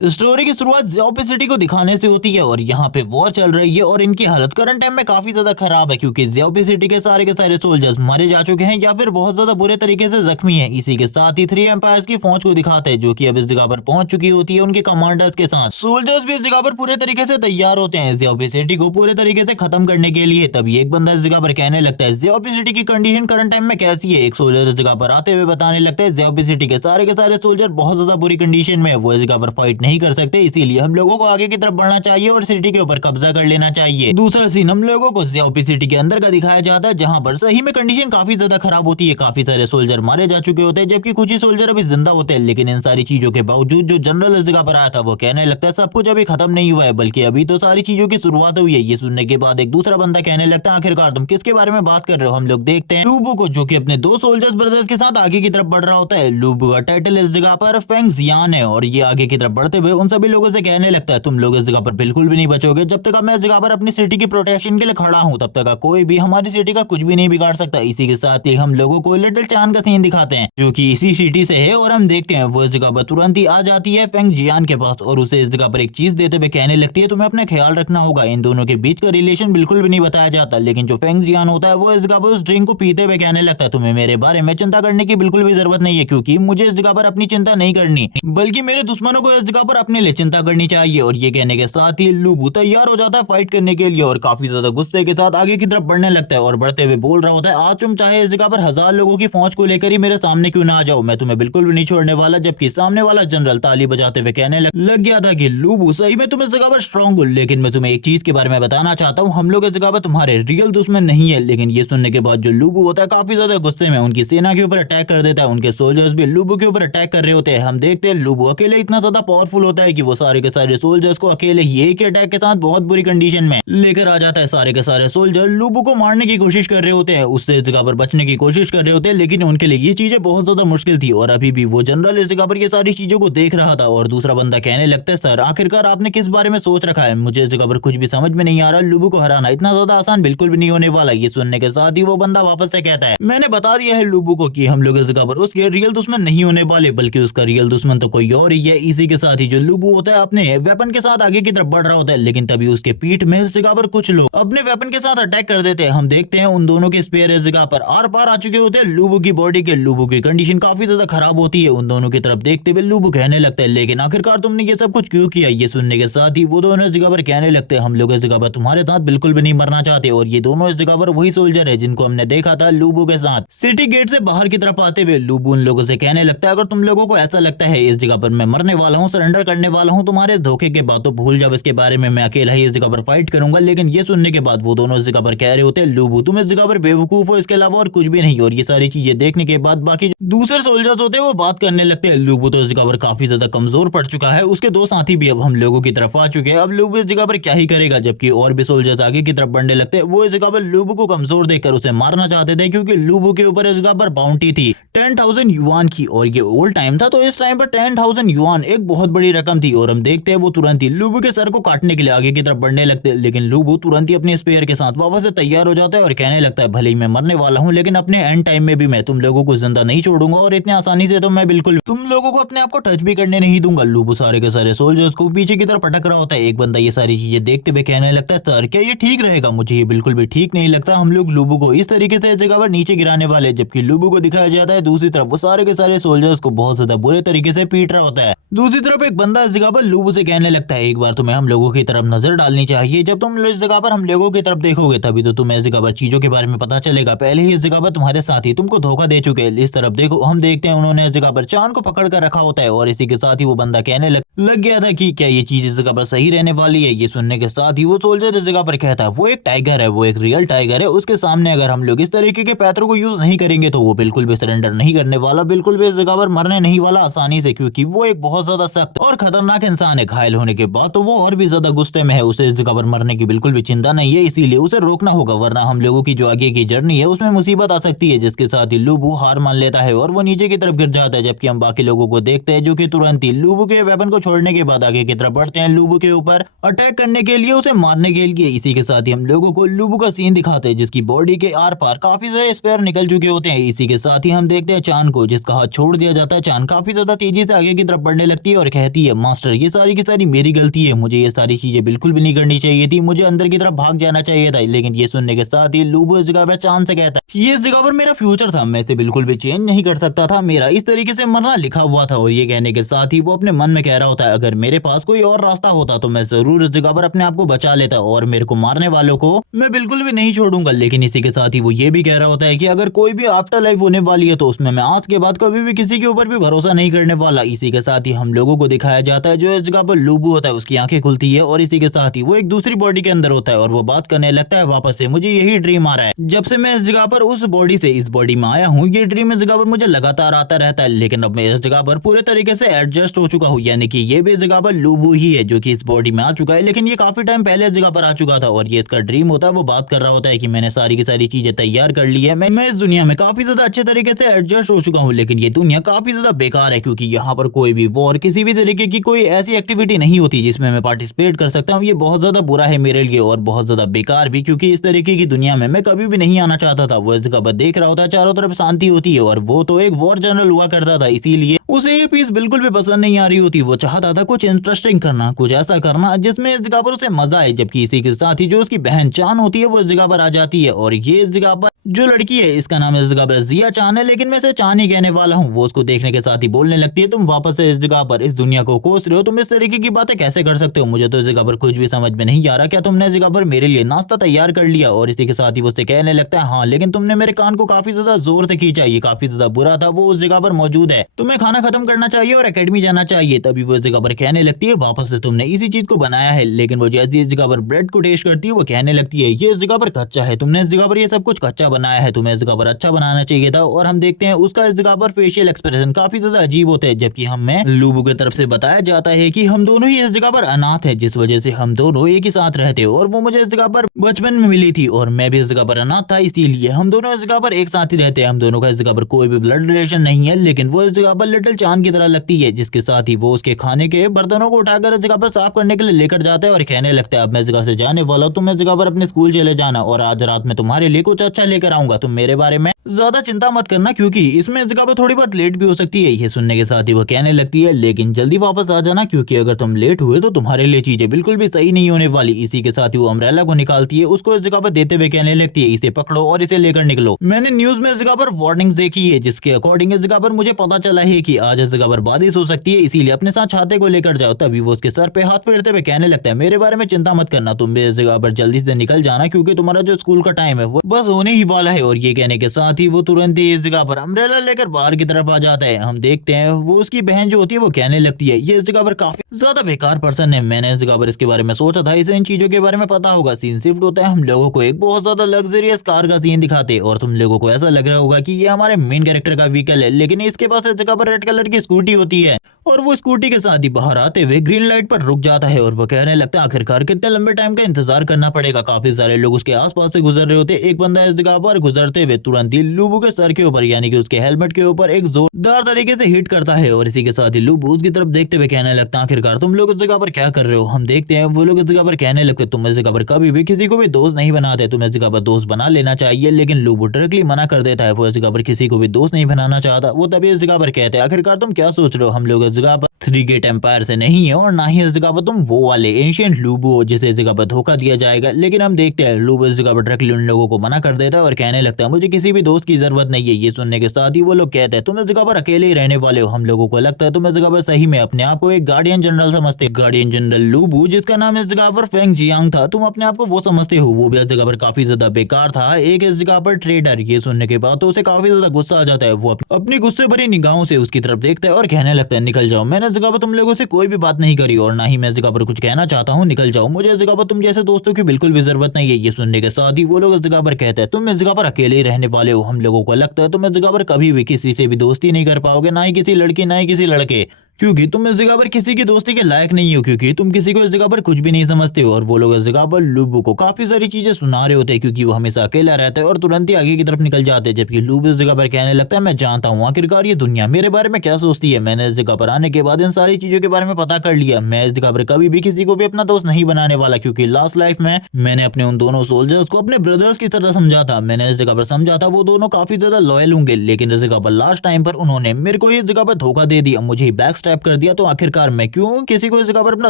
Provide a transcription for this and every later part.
Story की शुरुआत ज़ियोपी city को दिखाने से होती है और यहाँ पे वॉर चल रही है और इनकी हालत करंट टाइम में काफी ज्यादा खराब है क्योंकि ज़ियोपी सिटी के सारे सोल्जर्स मारे जा चुके हैं या फिर बहुत ज्यादा बुरे तरीके से जख्मी हैं। इसी के साथ ही थ्री एम्पायर्स की फौज को दिखाते हैं जो कि अब इस जगह पर पहुंच चुकी होती है उनके कमांडर्स के साथ। सोल्जर्स भी इस जगह पर पूरे तरीके से तैयार होते हैं ज़ियोपी सिटी को पूरे तरीके से खत्म करने के लिए। तभी एक बंदा इस जगह पर कहने लगता है ज़ियोपी सिटी की कंडीशन करंट टाइम में कैसी है। एक सोल्जर इस जगह पर आते हुए बताने लगता है ज़ियोपी सिटी के सारे सोल्जर बहुत ज्यादा बुरी कंडीशन में है, वो इस जगह पर फाइट नहीं कर सकते, इसीलिए हम लोगों को आगे की तरफ बढ़ना चाहिए और सिटी के ऊपर कब्जा कर लेना चाहिए। दूसरा सीन हम लोगों को ज़ियोपी सिटी के अंदर का दिखाया जाता है जहां पर सही में कंडीशन काफी ज्यादा खराब होती है। काफी सारे सोल्जर मारे जा चुके होते हैं जबकि कुछ ही सोल्जर अभी जिंदा होते हैं। लेकिन इन सारी चीजों के बावजूद जो जनरल इस जगह पर आया था वो कहने लगता है सब कुछ अभी खत्म नहीं हुआ है बल्कि अभी तो सारी चीजों की शुरुआत हुई है। ये सुनने के बाद एक दूसरा बंदा कहने लगता है आखिरकार तुम किसके बारे में बात कर रहे हो। हम लोग देखते हैं लूबू को जो कि अपने दो सोल्जर्स ब्रदर्स के साथ आगे की तरफ बढ़ रहा होता है। लूबू का टाइटल इस जगह पर फेंग जियान है और ये आगे की तरफ बढ़ते हुए उन सभी लोगों से कहने लगता है तुम लोग इस जगह पर बिल्कुल भी नहीं बचोगे। जब तक मैं इस जगह पर अपनी सिटी की प्रोटेक्शन के लिए खड़ा हूँ तब तक कोई भी हमारी सिटी का कुछ भी नहीं बिगाड़ सकता। इसी के साथ ही हम लोगों को लिटिल चांद का सीन दिखाते हैं जो कि इसी सिटी से है और हम देखते हैं वो इस जगह पर तुरंत ही आ जाती है फेंग जियान के पास और उसे इस जगह पर एक चीज देते हुए कहने लगती है तुम्हें अपना ख्याल रखना होगा। इन दोनों के बीच का रिलेशन बिल्कुल भी नहीं बताया जाता लेकिन जो फेंग जियान होता है वो इस जगह पर उस ड्रिंक को पीते हुए कहने लगता है तुम्हें मेरे बारे में चिंता करने की बिल्कुल भी जरूरत नहीं है क्योंकि मुझे इस जगह पर अपनी चिंता नहीं करनी बल्कि मेरे दुश्मनों को इस जगह पर अपने लिए चिंता करनी चाहिए। और ये कहने के साथ ही लूबू तैयार हो जाता है फाइट करने के लिए और काफी ज्यादा गुस्से के साथ आगे की तरफ बढ़ने लगता है और बढ़ते हुए बोल रहा होता है आज तुम चाहे इस जगह पर 1000 लोगों की फौज को लेकर ही मेरे सामने क्यों ना आ जाओ मैं तुम्हें बिल्कुल भी नहीं छोड़ने वाला। जबकि सामने वाला जनरल ताली बजाते हुए कहने लग गया था कि लूबू सही में तुम इस जगह पर स्ट्रांग हो लेकिन मैं तुम्हें एक चीज के बारे में बताना चाहता हूँ हम लोग इस जगह पर तुम्हारे रियल दुश्मन नहीं है। लेकिन ये सुनने के बाद जो लूबू होता है काफी ज्यादा गुस्से में उनकी सेना के ऊपर अटैक कर देता है। उनके सोल्जर्स भी लूबू के ऊपर अटैक कर रहे होते हैं। हम देखते हैं लूबू अकेले इतना ज्यादा पावरफुल होता है कि वो सारे के सारे सोल्जर्स को अकेले ही एक अटैक के साथ बहुत बुरी कंडीशन में लेकर आ जाता है। सारे के सारे सोल्जर लूबू को मारने की कोशिश कर रहे होते हैं उससे इस जगह पर बचने की कोशिश कर रहे होते हैं लेकिन उनके लिए ये चीजें बहुत ज्यादा मुश्किल थी और अभी भी वो जनरल इस जगह पर ये सारी चीजों को देख रहा था। और दूसरा बंदा कहने लगता है सर आखिरकार आपने किस बारे में सोच रखा है मुझे इस जगह पर कुछ भी समझ में नहीं आ रहा। लूबू को हराना इतना ज्यादा आसान बिल्कुल भी नहीं होने वाला। ये सुनने के साथ ही वो बंदा वापस से कहता है मैंने बता दिया है लूबू को कि हम लोग इस जगह पर उसके रियल दुश्मन नहीं होने वाले बल्कि उसका रियल दुश्मन तो कोई और ही है। इसी के साथ ही जो लूबू होता है अपने वेपन के साथ आगे की तरफ बढ़ रहा होता है लेकिन तभी उसके पीठ में इस जगह पर कुछ लोग अपने वेपन के साथ अटैक कर देते हैं। हम देखते हैं उन दोनों के स्पेयर इस जगह पर आर पार आ चुके होते हैं लूबू की बॉडी के। लूबू की कंडीशन काफी ज्यादा खराब होती है। उन दोनों की तरफ देखते हुए लूबू कहने लगता है लेकिन आखिरकार तुमने ये सब कुछ क्यों किया। ये सुनने के साथ ही वो दोनों इस जगह पर कहने लगते हैं हम लोग इस जगह पर तुम्हारे साथ बिल्कुल भी नहीं मरना चाहते। और ये दोनों इस जगह पर वही सोल्जर है जिनको हमने देखा था लूबू के साथ सिटी गेट से बाहर की तरफ आते हुए। लूबू उन लोगों से कहने लगता है अगर तुम लोगों को ऐसा लगता है इस जगह पर मैं मरने वाला हूँ सरेंडर करने वाला हूँ तुम्हारे धोखे के बाद तो भूल जाओ इसके बारे में मैं अकेला ही इस जगह पर फाइट करूंगा। लेकिन ये सुनने के बाद वो दोनों इस जगह पर कह रहे होते हैं लूबू तुम इस जगह पर बेवकूफ हो इसके अलावा और कुछ भी नहीं। और ये सारी चीजें देखने के बाद बाकी जो दूसरे सोल्जर्स होते हैं वो बात करने लगते हैं लूबू तो इस जगह पर काफी ज्यादा कमजोर पड़ चुका है उसके दो साथी भी अब हम लोगों की तरफ आ चुके हैं। अब लूबू इस जगह पर क्या ही करेगा। जबकि और भी सोल्जर्स आगे की तरफ बढ़ने लगते हैं वो इस जगह पर लूबू को कमजोर देखकर उसे मारना चाहते थे क्योंकि लूबू के ऊपर इस जगह पर बाउंटी थी 10,000 युआन की और ये ओल्ड टाइम था तो इस टाइम पर 10,000 युआन एक बहुत बड़ी रकम थी। और हम देखते हैं वो तुरंत ही लूबू के सर को काटने के लिए आगे की तरफ बढ़ने लगते हैं लेकिन लूबू तुरंत ही अपने स्पेयर के साथ वापस से तैयार हो जाता है और कहने लगता है भले ही मैं मरने वाला हूँ लेकिन अपने एंड टाइम में भी मैं तुम लोगों को जिंदा नहीं छोड़ूंगा और इतने आसानी से तो मैं बिल्कुल तुम लोगों को अपने आप को टच भी करने नहीं दूंगा। लूबू सारे के सारे सोल्जर्स को पीछे की तरफ पटक रहा होता है। एक बंदा ये सारी चीजें देखते हुए कहने लगता है सर क्या ये ठीक रहेगा। मुझे ये बिल्कुल भी ठीक नहीं लगता हम लोग लूबू को इस तरीके से इस जगह पर नीचे गिराने वाले। जबकि लूबू को दिखाया जाता है दूसरी तरफ वो सारे के सारे सोल्जर्स को बहुत ज्यादा बुरे तरीके से पीट रहा होता है। दूसरी तरफ एक बंदा इस जगह पर लूबू से कहने लगता है एक बार तुम्हें हम लोगों की तरफ नजर डालनी चाहिए। जब तुम इस जगह पर हम लोगों की तरफ देखोगे तभी तो तुम्हें इस जगह पर चीजों के बारे में पता चलेगा। पहले ही इस जगह पर तुम्हारे साथी तुमको धोखा दे चुके हैं। इस तरफ देखो हम देखते हैं उन्होंने इस जगह पर चांद को पकड़ कर रखा होता है और इसी के साथ ही वो बंदा कहने लग गया था कि क्या ये चीज इस जगह पर सही रहने वाली है। ये सुनने के साथ ही वो सोल्जर इस जगह पर कहता है वो एक टाइगर है वो एक रियल टाइगर है उसके सामने अगर हम लोग इस तरीके के पैथरों को यूज नहीं करेंगे तो वो बिल्कुल भी सरेंडर नहीं करने वाला बिल्कुल भी इस जगह पर मरने नहीं वाला आसानी से क्योंकि वो एक बहुत ज्यादा सख्त और खतरनाक इंसान है। घायल होने के बाद तो वो और भी ज्यादा गुस्से में है उसे इस जगह पर मरने की बिल्कुल भी चिंता नहीं है इसीलिए उसे रोकना होगा वरना हम लोगों की जो आगे की जर्नी है उसमें मुसीबत आ सकती है। जिसके साथ ही लूबू हार मान लेता है और वो नीचे की तरफ गिर जाता है। जबकि हम बाकी लोगों को देखते हैं जो कि तुरंत ही लूबू के वेपन को छोड़ने के बाद आगे की तरफ बढ़ते हैं लूबू के ऊपर अटैक करने के लिए उसे मारने के लिए। इसी के साथ ही हम लोगों को लूबू का सीन दिखाते हैं जिसकी बॉडी के आर पार काफी सारे स्पेयर निकल चुके होते हैं। इसी के साथ ही हम देखते हैं चांद को जिसका हाथ छोड़ दिया जाता है। चांद काफी ज्यादा तेजी से आगे की तरफ बढ़ने लगती है और कहती कहती है मास्टर ये सारी की सारी मेरी गलती है, मुझे ये सारी चीजें बिल्कुल भी नहीं करनी चाहिए थी, मुझे अंदर की तरफ भाग जाना चाहिए था। लेकिन ये सुनने के साथ ही लूबू इस जगह पर चांद से कहता है ये इस जगह पर मेरा फ्यूचर था, मैं इसे बिल्कुल भी चेंज नहीं कर सकता था, मेरा इस तरीके से मरना लिखा हुआ था। और ये कहने के साथ ही वो अपने मन में कह रहा होता है अगर मेरे पास कोई और रास्ता होता तो मैं जरूर इस जगह पर अपने आप को बचा लेता और मेरे को मारने वालों को मैं बिल्कुल भी नहीं छोड़ूंगा। लेकिन इसी के साथ ही वो ये भी कह रहा होता है कि अगर कोई भी आफ्टर लाइफ होने वाली है तो उसमें मैं आज के बाद कभी भी किसी के ऊपर भी भरोसा नहीं करने वाला। इसी के साथ ही हम लोगों को दिखाया जाता है जो इस जगह पर लूबू होता है उसकी आंखें खुलती है और इसी के साथ ही वो एक दूसरी बॉडी के अंदर होता है और वो बात करने लगता है वापस से मुझे यही ड्रीम आ रहा है, जब से मैं इस जगह पर उस बॉडी से इस बॉडी में आया हूँ ये ड्रीम इस जगह पर मुझे लगातार आता रहता है। लेकिन अब मैं इस जगह पर पूरे तरीके से एडजस्ट हो चुका हूँ, यानी कि ये भी इस जगह पर लूबू ही है जो कि इस बॉडी में आ चुका है, लेकिन ये काफी टाइम पहले इस जगह पर आ चुका था और ये इसका ड्रीम होता है। वो बात कर रहा होता है कि मैंने सारी की सारी चीजें तैयार कर ली है, मैं इस दुनिया में काफी ज्यादा अच्छे तरीके से एडजस्ट हो चुका हूँ, लेकिन ये दुनिया काफी ज्यादा बेकार है क्योंकि यहाँ पर कोई भी वॉर किसी भी तरीके की कोई ऐसी एक्टिविटी नहीं होती जिसमें मैं पार्टिसिपेट कर सकता हूँ। ये बहुत ज्यादा बुरा है मेरे लिए और बहुत ज्यादा बेकार भी, क्योंकि इस तरीके की दुनिया में मैं कभी भी नहीं आना चाहता था। वो इस जगह पर देख रहा होता है चारों तरफ शांति होती है और वो तो एक वॉर जनरल हुआ करता था, इसीलिए उसे ये पीस बिल्कुल भी पसंद नहीं आ रही होती। वो चाहता था कुछ इंटरेस्टिंग करना, कुछ ऐसा करना जिसमें इस जगह पर उसे मजा आए। जबकि इसी के साथ ही जो उसकी बहन चान होती है वो इस जगह पर आ जाती है और ये इस जगह पर जो लड़की है इसका नाम इस जगह पर जिया चान है, लेकिन मैं इसे चान ही कहने वाला हूँ। वो उसको देखने के साथ ही बोलने लगती है तुम वापस से इस जगह पर इस दुनिया को कोस रहे हो, तुम इस तरीके की बातें कैसे कर सकते हो, मुझे तो इस जगह पर कुछ भी समझ में नहीं आ रहा, क्या तुमने इस जगह पर मेरे लिए नाश्ता तैयार कर लिया। और इसी के साथ ही वो उससे कहने लगता है हाँ लेकिन तुमने मेरे कान को काफी ज्यादा जोर से खींचा, ये काफी ज्यादा बुरा था, वो उस जगह पर मौजूद है, तुम्हें खाना खत्म करना चाहिए और एकेडमी जाना चाहिए। तभी वो इस जगह पर कहने लगती है वापस से तुमने इसी चीज को बनाया है। लेकिन वो जैसे इस जगह पर ब्रेड को टेस्ट करती है वो कहने लगती है ये इस जगह पर कच्चा है, तुमने इस जगह पर ये सब कुछ कच्चा बनाया है, तुम्हें इस जगह पर अच्छा बनाना चाहिए था। और हम देखते हैं उसका इस जगह पर फेशियल एक्सप्रेशन काफी ज्यादा अजीब होते हैं, जबकि हमें लूबू की तरफ से बताया जाता है कि हम दोनों ही इस जगह पर अनाथ है, जिस वजह से हम दोनों एक ही साथ रहते और वो मुझे इस जगह पर बचपन में मिली थी और मैं भी इस जगह पर अनाथ था, इसीलिए हम दोनों इस जगह पर एक साथ ही रहते हैं, हम दोनों का इस जगह पर कोई भी ब्लड रिलेशन नहीं है। लेकिन वो इस जगह पर लिटिल चांद की तरह लगती है, जिसके साथ ही वो उसके खाने के बर्तनों को उठाकर इस जगह पर साफ करने के लिए लेकर जाता है और कहने लगता है अब मैं इस जगह से जाने वाला हूँ, तुम इस जगह पर अपने स्कूल चले जाना और आज रात में तुम्हारे लिए कुछ अच्छा लेकर आऊंगा, तुम मेरे बारे में ज्यादा चिंता मत करना क्योंकि इसमें इस जगह पर थोड़ी बहुत लेट भी हो सकती है। ये सुनने के साथ ही वो कहने लगती है लेकिन जल्दी वापस आ जाना क्योंकि अगर तुम लेट हुए तो तुम्हारे लिए चीजें बिल्कुल भी सही नहीं होने वाली। इसी के साथ ही वो अम्ब्रेला को निकालती है, उसको इस जगह पर देते हुए कहने लगती है इसे पकड़ो और इसे लेकर निकलो। मैंने न्यूज में इस जगह पर वार्निंग्स देखी है जिसके अकॉर्डिंग इस जगह पर मुझे पता चला है कि आज इस जगह पर बारिश हो सकती है, इसीलिए अपने साथ छाते को लेकर जाओ। तभी वो उसके सर पे हाथ फेरते हुए कहने लगता है मेरे बारे में चिंता मत करना, तुम भी इस जगह पर जल्दी से निकल जाना क्योंकि तुम्हारा जो स्कूल का टाइम है वो बस होने ही वाला है। और ये कहने के साथ ही वो तुरंत ही इस जगह पर अम्ब्रेला लेकर बाहर की तरफ आ जाता है। हम देखते हैं वो उसकी बहन जो होती है वो कहने लगती है ये इस जगह पर काफी ज्यादा बेकार पर्सन है, मैंने इस जगह पर इसके बारे में सोचा था, इसे इन चीजों के बारे में पता होगा। सीन शिफ्ट होता है, हम लोगों को एक बहुत ज्यादा लग्जरियस कार का सीन दिखाते हैं और तुम लोगों को ऐसा लग रहा होगा कि ये हमारे मेन कैरेक्टर का व्हीकल है, लेकिन इसके पास इस जगह पर रेड कलर की स्कूटी होती है और वो स्कूटी के साथ ही बाहर आते हुए ग्रीन लाइट पर रुक जाता है और वो कहने लगता है आखिरकार कितने लंबे टाइम का इंतजार करना पड़ेगा। काफी सारे लोग उसके आसपास से गुजर रहे होते, एक बंदा इस जगह पर गुजरते हुए तुरंत ही लूबू के सर के ऊपर यानी कि उसके हेलमेट के ऊपर एक जोरदार तरीके से हिट करता है और इसी के साथ ही लूबू उसकी तरफ देखते हुए कहने लगता है आखिरकार तुम लोग इस जगह पर क्या कर रहे हो। हम देखते हैं वो लोग इस जगह पर कहने लगते तुम इस जगह पर कभी भी किसी को भी दोस्त नहीं बनाते, तुम्हें इस जगह पर दोस्त बना लेना चाहिए। लेकिन लूबू डायरेक्टली मना कर देता है, वो इस जगह पर किसी को भी दोस्त नहीं बनाना चाहता। वो तभी इस जगह पर कहते हैं आखिरकार तुम क्या सोच रहे हो, हम लोग इस जगह पर 3 गेट एम्पायर से नहीं है और ना ही इस जगह पर तुम वो वाले एंशिएंट लूबू हो जिसे इस जगह पर धोखा दिया जाएगा। लेकिन हम देखते हैं लूबू इस जगह पर डायरेक्टली उन लोगों को मना कर देता है और कहने लगता है मुझे किसी भी दोस्त की जरूरत नहीं है। ये सुनने के साथ ही वो लोग कहते हैं तुम इस जगह पर अकेले ही रहने वाले हो, हम लोगों को लगता है तुम इस जगह पर सही में अपने आप को एक गार्डियन जनरल समझते, गार्डियन जनरल लूबू जिसका नाम इस जगह पर फेंग जियांग था, तुम अपने आप को वो समझते हो, वो भी इस जगह पर काफी ज्यादा बेकार था, एक इस जगह पर ट्रेडर। ये सुनने के बाद तो उसे काफी ज्यादा गुस्सा आ जाता है, वो अपनी गुस्से भरी निगाहों से उसकी तरफ देखता है और कहने लगता है निकल जाओ, मैंने इस जगह पर तुम लोगों से कोई भी बात नहीं करी और ना ही मैं इस जगह पर कुछ कहना चाहता हूँ, निकल जाओ, मुझे इस जगह पर तुम जैसे दोस्तों की बिल्कुल भी जरूरत नहीं है। ये सुनने के साथ ही वो लोग इस जगह पर कहते हैं तुम इस जगह पर अकेले ही रहने वाले हो, हम लोगों को लगता है तुम इस जगह पर कभी भी किसी से भी दोस्ती नहीं कर पाओगे, ना ही किसी लड़की ना ही किसी लड़के, क्योंकि तुम इस जगह पर किसी की दोस्ती के लायक नहीं हो, क्योंकि तुम किसी को इस जगह पर कुछ भी नहीं समझते हो। और वो लोग इस जगह पर लूबू को काफी सारी चीजें सुना रहे होते हैं क्योंकि वो हमेशा अकेला रहता है और तुरंत ही आगे की तरफ निकल जाते हैं। जबकि लूबू इस जगह पर कहने लगता है मैं जानता हूँ आखिरकार ये दुनिया मेरे बारे में क्या सोचती है, मैंने इस जगह पर आने के बाद इन सारी चीजों के बारे में पता कर लिया, मैं इस जगह पर कभी भी किसी को भी अपना दोस्त नहीं बनाने वाला, क्योंकि लास्ट लाइफ में मैंने अपने उन दोनों सोल्जर्स को अपने ब्रदर्स की तरह समझा था, मैंने इस जगह पर समझा था वो दोनों काफी ज्यादा लॉयल होंगे, लेकिन इस जगह पर लास्ट टाइम पर उन्होंने मेरे को इस जगह पर धोखा दे दिया, मुझे बैक स्टेप कर दिया तो आखिरकार मैं क्यों किसी को इस जगह पर अपना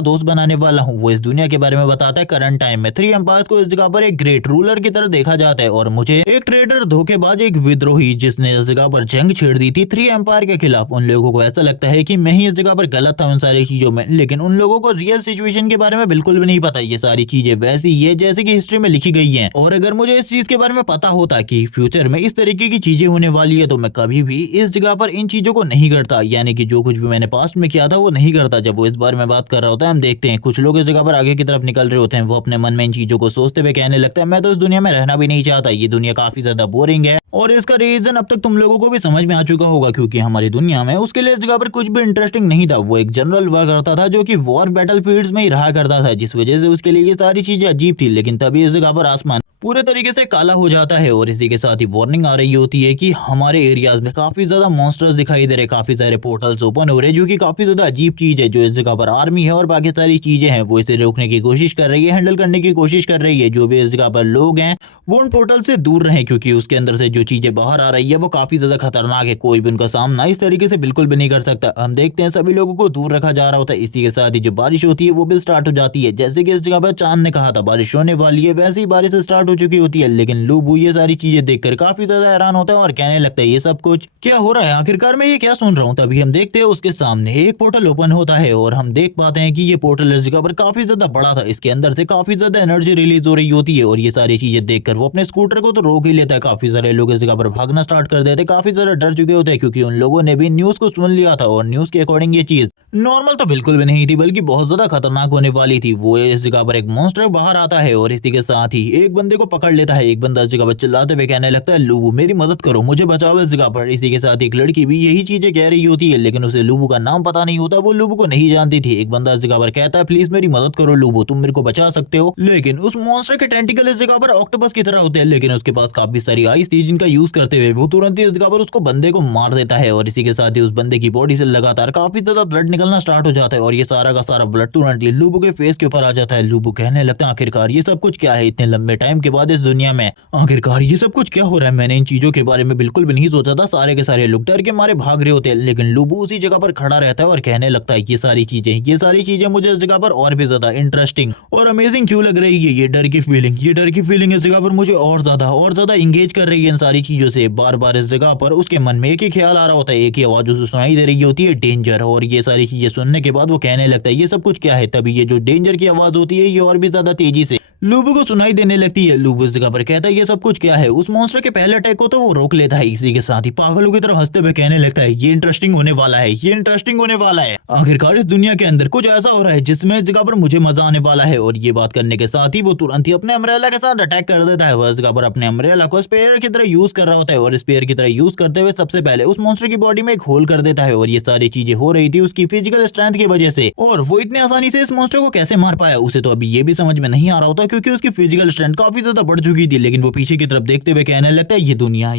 दोस्त बनाने वाला हूँ। वो इस दुनिया के बारे में बताता है। करंट टाइम में 3 एम्पायर्स को इस जगह पर एक ग्रेट रूलर की तरह देखा जाता है और मुझे एक ट्रेडर, धोखेबाज, एक विद्रोही जिसने इस जगह पर जंग छेड़ दी थी 3 एम्पायर के खिलाफ। उन लोगों को ऐसा लगता है कि मैं ही इस जगह पर गलत था उन सारी चीजों में, लेकिन उन लोगों को रियल सिचुएशन के बारे में बिल्कुल भी नहीं पता। ये सारी चीजें वैसी ही है जैसे कि हिस्ट्री में लिखी गई हैं। और अगर मुझे इस चीज के बारे में पता होता कि फ्यूचर में इस तरीके की चीजें होने वाली है तो मैं कभी भी इस जगह पर इन चीजों को नहीं करता, यानी कि जो कुछ भी मैंने पास्ट में किया था वो नहीं करता। जब वो इस बारे में बात कर रहा होता है हम देखते हैं कुछ लोग इस जगह पर आगे की तरफ निकल रहे होते हैं। वो अपने मन में इन चीजों को सोचते हुए कहने लगता है मैं तो इस दुनिया में रहना भी नहीं चाहता, ये दुनिया काफी ज्यादा बोरिंग है। और इसका रीजन अब तक तुम लोगों को भी समझ में आ चुका होगा, क्योंकि हमारी दुनिया में उसके लिए इस जगह पर कुछ भी इंटरेस्टिंग नहीं था। वो एक जनरल हुआ करता था जो कि वॉर बैटलफील्ड्स में ही रहा करता था, जिस वजह से उसके लिए ये सारी चीजें अजीब थी। लेकिन तभी इस जगह पर आसमान पूरे तरीके से काला हो जाता है और इसी के साथ ही वार्निंग आ रही होती है कि हमारे एरियाज में काफी ज्यादा मॉन्स्टर्स दिखाई दे रहे, काफी सारे पोर्टल्स ओपन हो रहे, जो कि काफी ज्यादा अजीब चीज है। जो इस जगह पर आर्मी है और बाकी सारी चीजें हैं वो इसे रोकने की कोशिश कर रही है, हैंडल करने की कोशिश कर रही है। जो भी इस जगह पर लोग हैं वो उन पोर्टल से दूर रहें, क्योंकि उसके अंदर से जो चीजें बाहर आ रही है वो काफी ज्यादा खतरनाक है। कोई भी उनका सामना इस तरीके से बिल्कुल भी नहीं कर सकता। हम देखते हैं सभी लोगों को दूर रखा जा रहा होता है। इसी के साथ ही जो बारिश होती है वो भी स्टार्ट हो जाती है। जैसे कि इस जगह पर चांद ने कहा था बारिश होने वाली है, वैसे ही बारिश स्टार्ट हो चुकी होती है। लेकिन लूबू ये सारी चीजें देखकर काफी ज्यादा हैरान होता है और कहने लगता है ये सब कुछ क्या हो रहा है, आखिरकार मैं ये क्या सुन रहा हूँ। तभी हम देखते हैं उसके सामने एक पोर्टल ओपन होता है और हम देख पाते हैं कि ये पोर्टल इस जगह पर काफी ज्यादा बड़ा था। इसके अंदर से काफी ज्यादा एनर्जी रिलीज हो रही होती है और ये सारी चीजें देखकर वो अपने स्कूटर को तो रोक ही लेता है। काफी सारे लोग इस जगह पर भागना स्टार्ट कर देते हैं, काफी ज्यादा डर चुके होते हैं, क्योंकि उन लोगों ने भी न्यूज को सुन लिया था और न्यूज के अकॉर्डिंग ये चीज नॉर्मल तो बिल्कुल भी नहीं थी, बल्कि बहुत ज्यादा खतरनाक होने वाली थी। वो इस जगह पर एक मॉन्स्टर बाहर आता है और इसी के साथ ही एक बंदे को पकड़ लेता है। एक बंदा इस जगह पर चिल्लाते हुए कहने लगता है लूबू मेरी मदद करो, मुझे बचाओ इस जगह पर। इसी के साथ एक लड़की भी यही चीजें कह रही होती है, लेकिन उसे लूबू का नाम पता नहीं होता, वो लूबू को नहीं जानती थी। एक बंदा इस जगह पर कहता है प्लीज मेरी मदद करो लूबू, तुम मेरे को बचा सकते हो। लेकिन उस मॉन्स्टर के टेंटिकल इस जगह पर ऑक्टोपस की तरह होते हैं, लेकिन उसके पास काफी सारी आइस थी जिनका यूज करते हुए वो तुरंत ही इस जगह पर उसको बंदे को मार देता है। और इसी के साथ ही उस बंदे की बॉडी से लगातार काफी ज्यादा ब्लड निकलना स्टार्ट हो जाता है और ये सारा का सारा ब्लड तुरंत ही लूबू के फेस के ऊपर आ जाता है। लूबू कहने लगता है आखिरकार ये सब कुछ क्या है, इतने लंबे टाइम के बाद इस दुनिया में आखिरकार ये सब कुछ क्या हो रहा है। मैंने इन चीजों के बारे में बिल्कुल भी नहीं सोचा था। सारे के सारे लोग डर के मारे भाग रहे होते हैं, लेकिन लूबू उसी जगह पर खड़ा रहता है और कहने लगता है ये सारी चीजें मुझे इस जगह पर और भी ज्यादा इंटरेस्टिंग और अमेजिंग क्यों लग रही है। ये डर की फीलिंग इस जगह पर मुझे और ज्यादा इंगेज कर रही है इन सारी चीजों से। बार बार इस जगह पर उसके मन में एक ही ख्याल आ रहा होता है, एक ही आवाज उसे सुनाई दे रही होती है डेंजर। और ये सारी चीजें सुनने के बाद वो कहने लगता है ये सब कुछ क्या है। तभी ये जो डेंजर की आवाज होती है ये और भी ज्यादा तेजी से लूबू को सुनाई देने लगती है। लूबू इस जगह पर कहता है ये सब कुछ क्या है। उस मॉन्स्टर के पहले अटैक को तो वो रोक लेता है। इसी के साथ ही पागलों की तरह हंसते हुए कहने लगता है ये इंटरेस्टिंग होने वाला है, आखिरकार इस दुनिया के अंदर कुछ ऐसा हो रहा है जिसमें इस जगह पर मुझे मजा आने वाला है। और ये बात करने के साथ ही वो तुरंत ही अपने अम्ब्रेला के साथ अटैक कर देता है। वह इस जगह पर अपने अम्ब्रेला को स्पेयर की तरह यूज कर रहा होता है और स्पेयर की तरह यूज करते हुए सबसे पहले उस मॉन्स्टर की बॉडी में एक होल कर देता है। और ये सारी चीजें हो रही थी उसकी फिजिकल स्ट्रेंथ की वजह से, और वो इतने आसानी से इस मॉन्स्टर को कैसे मार पाया उसे तो अभी ये भी समझ में नहीं आ रहा होता, क्योंकि उसकी फिजिकल स्ट्रेंथ काफी ज्यादा बढ़ चुकी थी। लेकिन वो पीछे की तरफ देखते हुए कहने लगता है ये दुनिया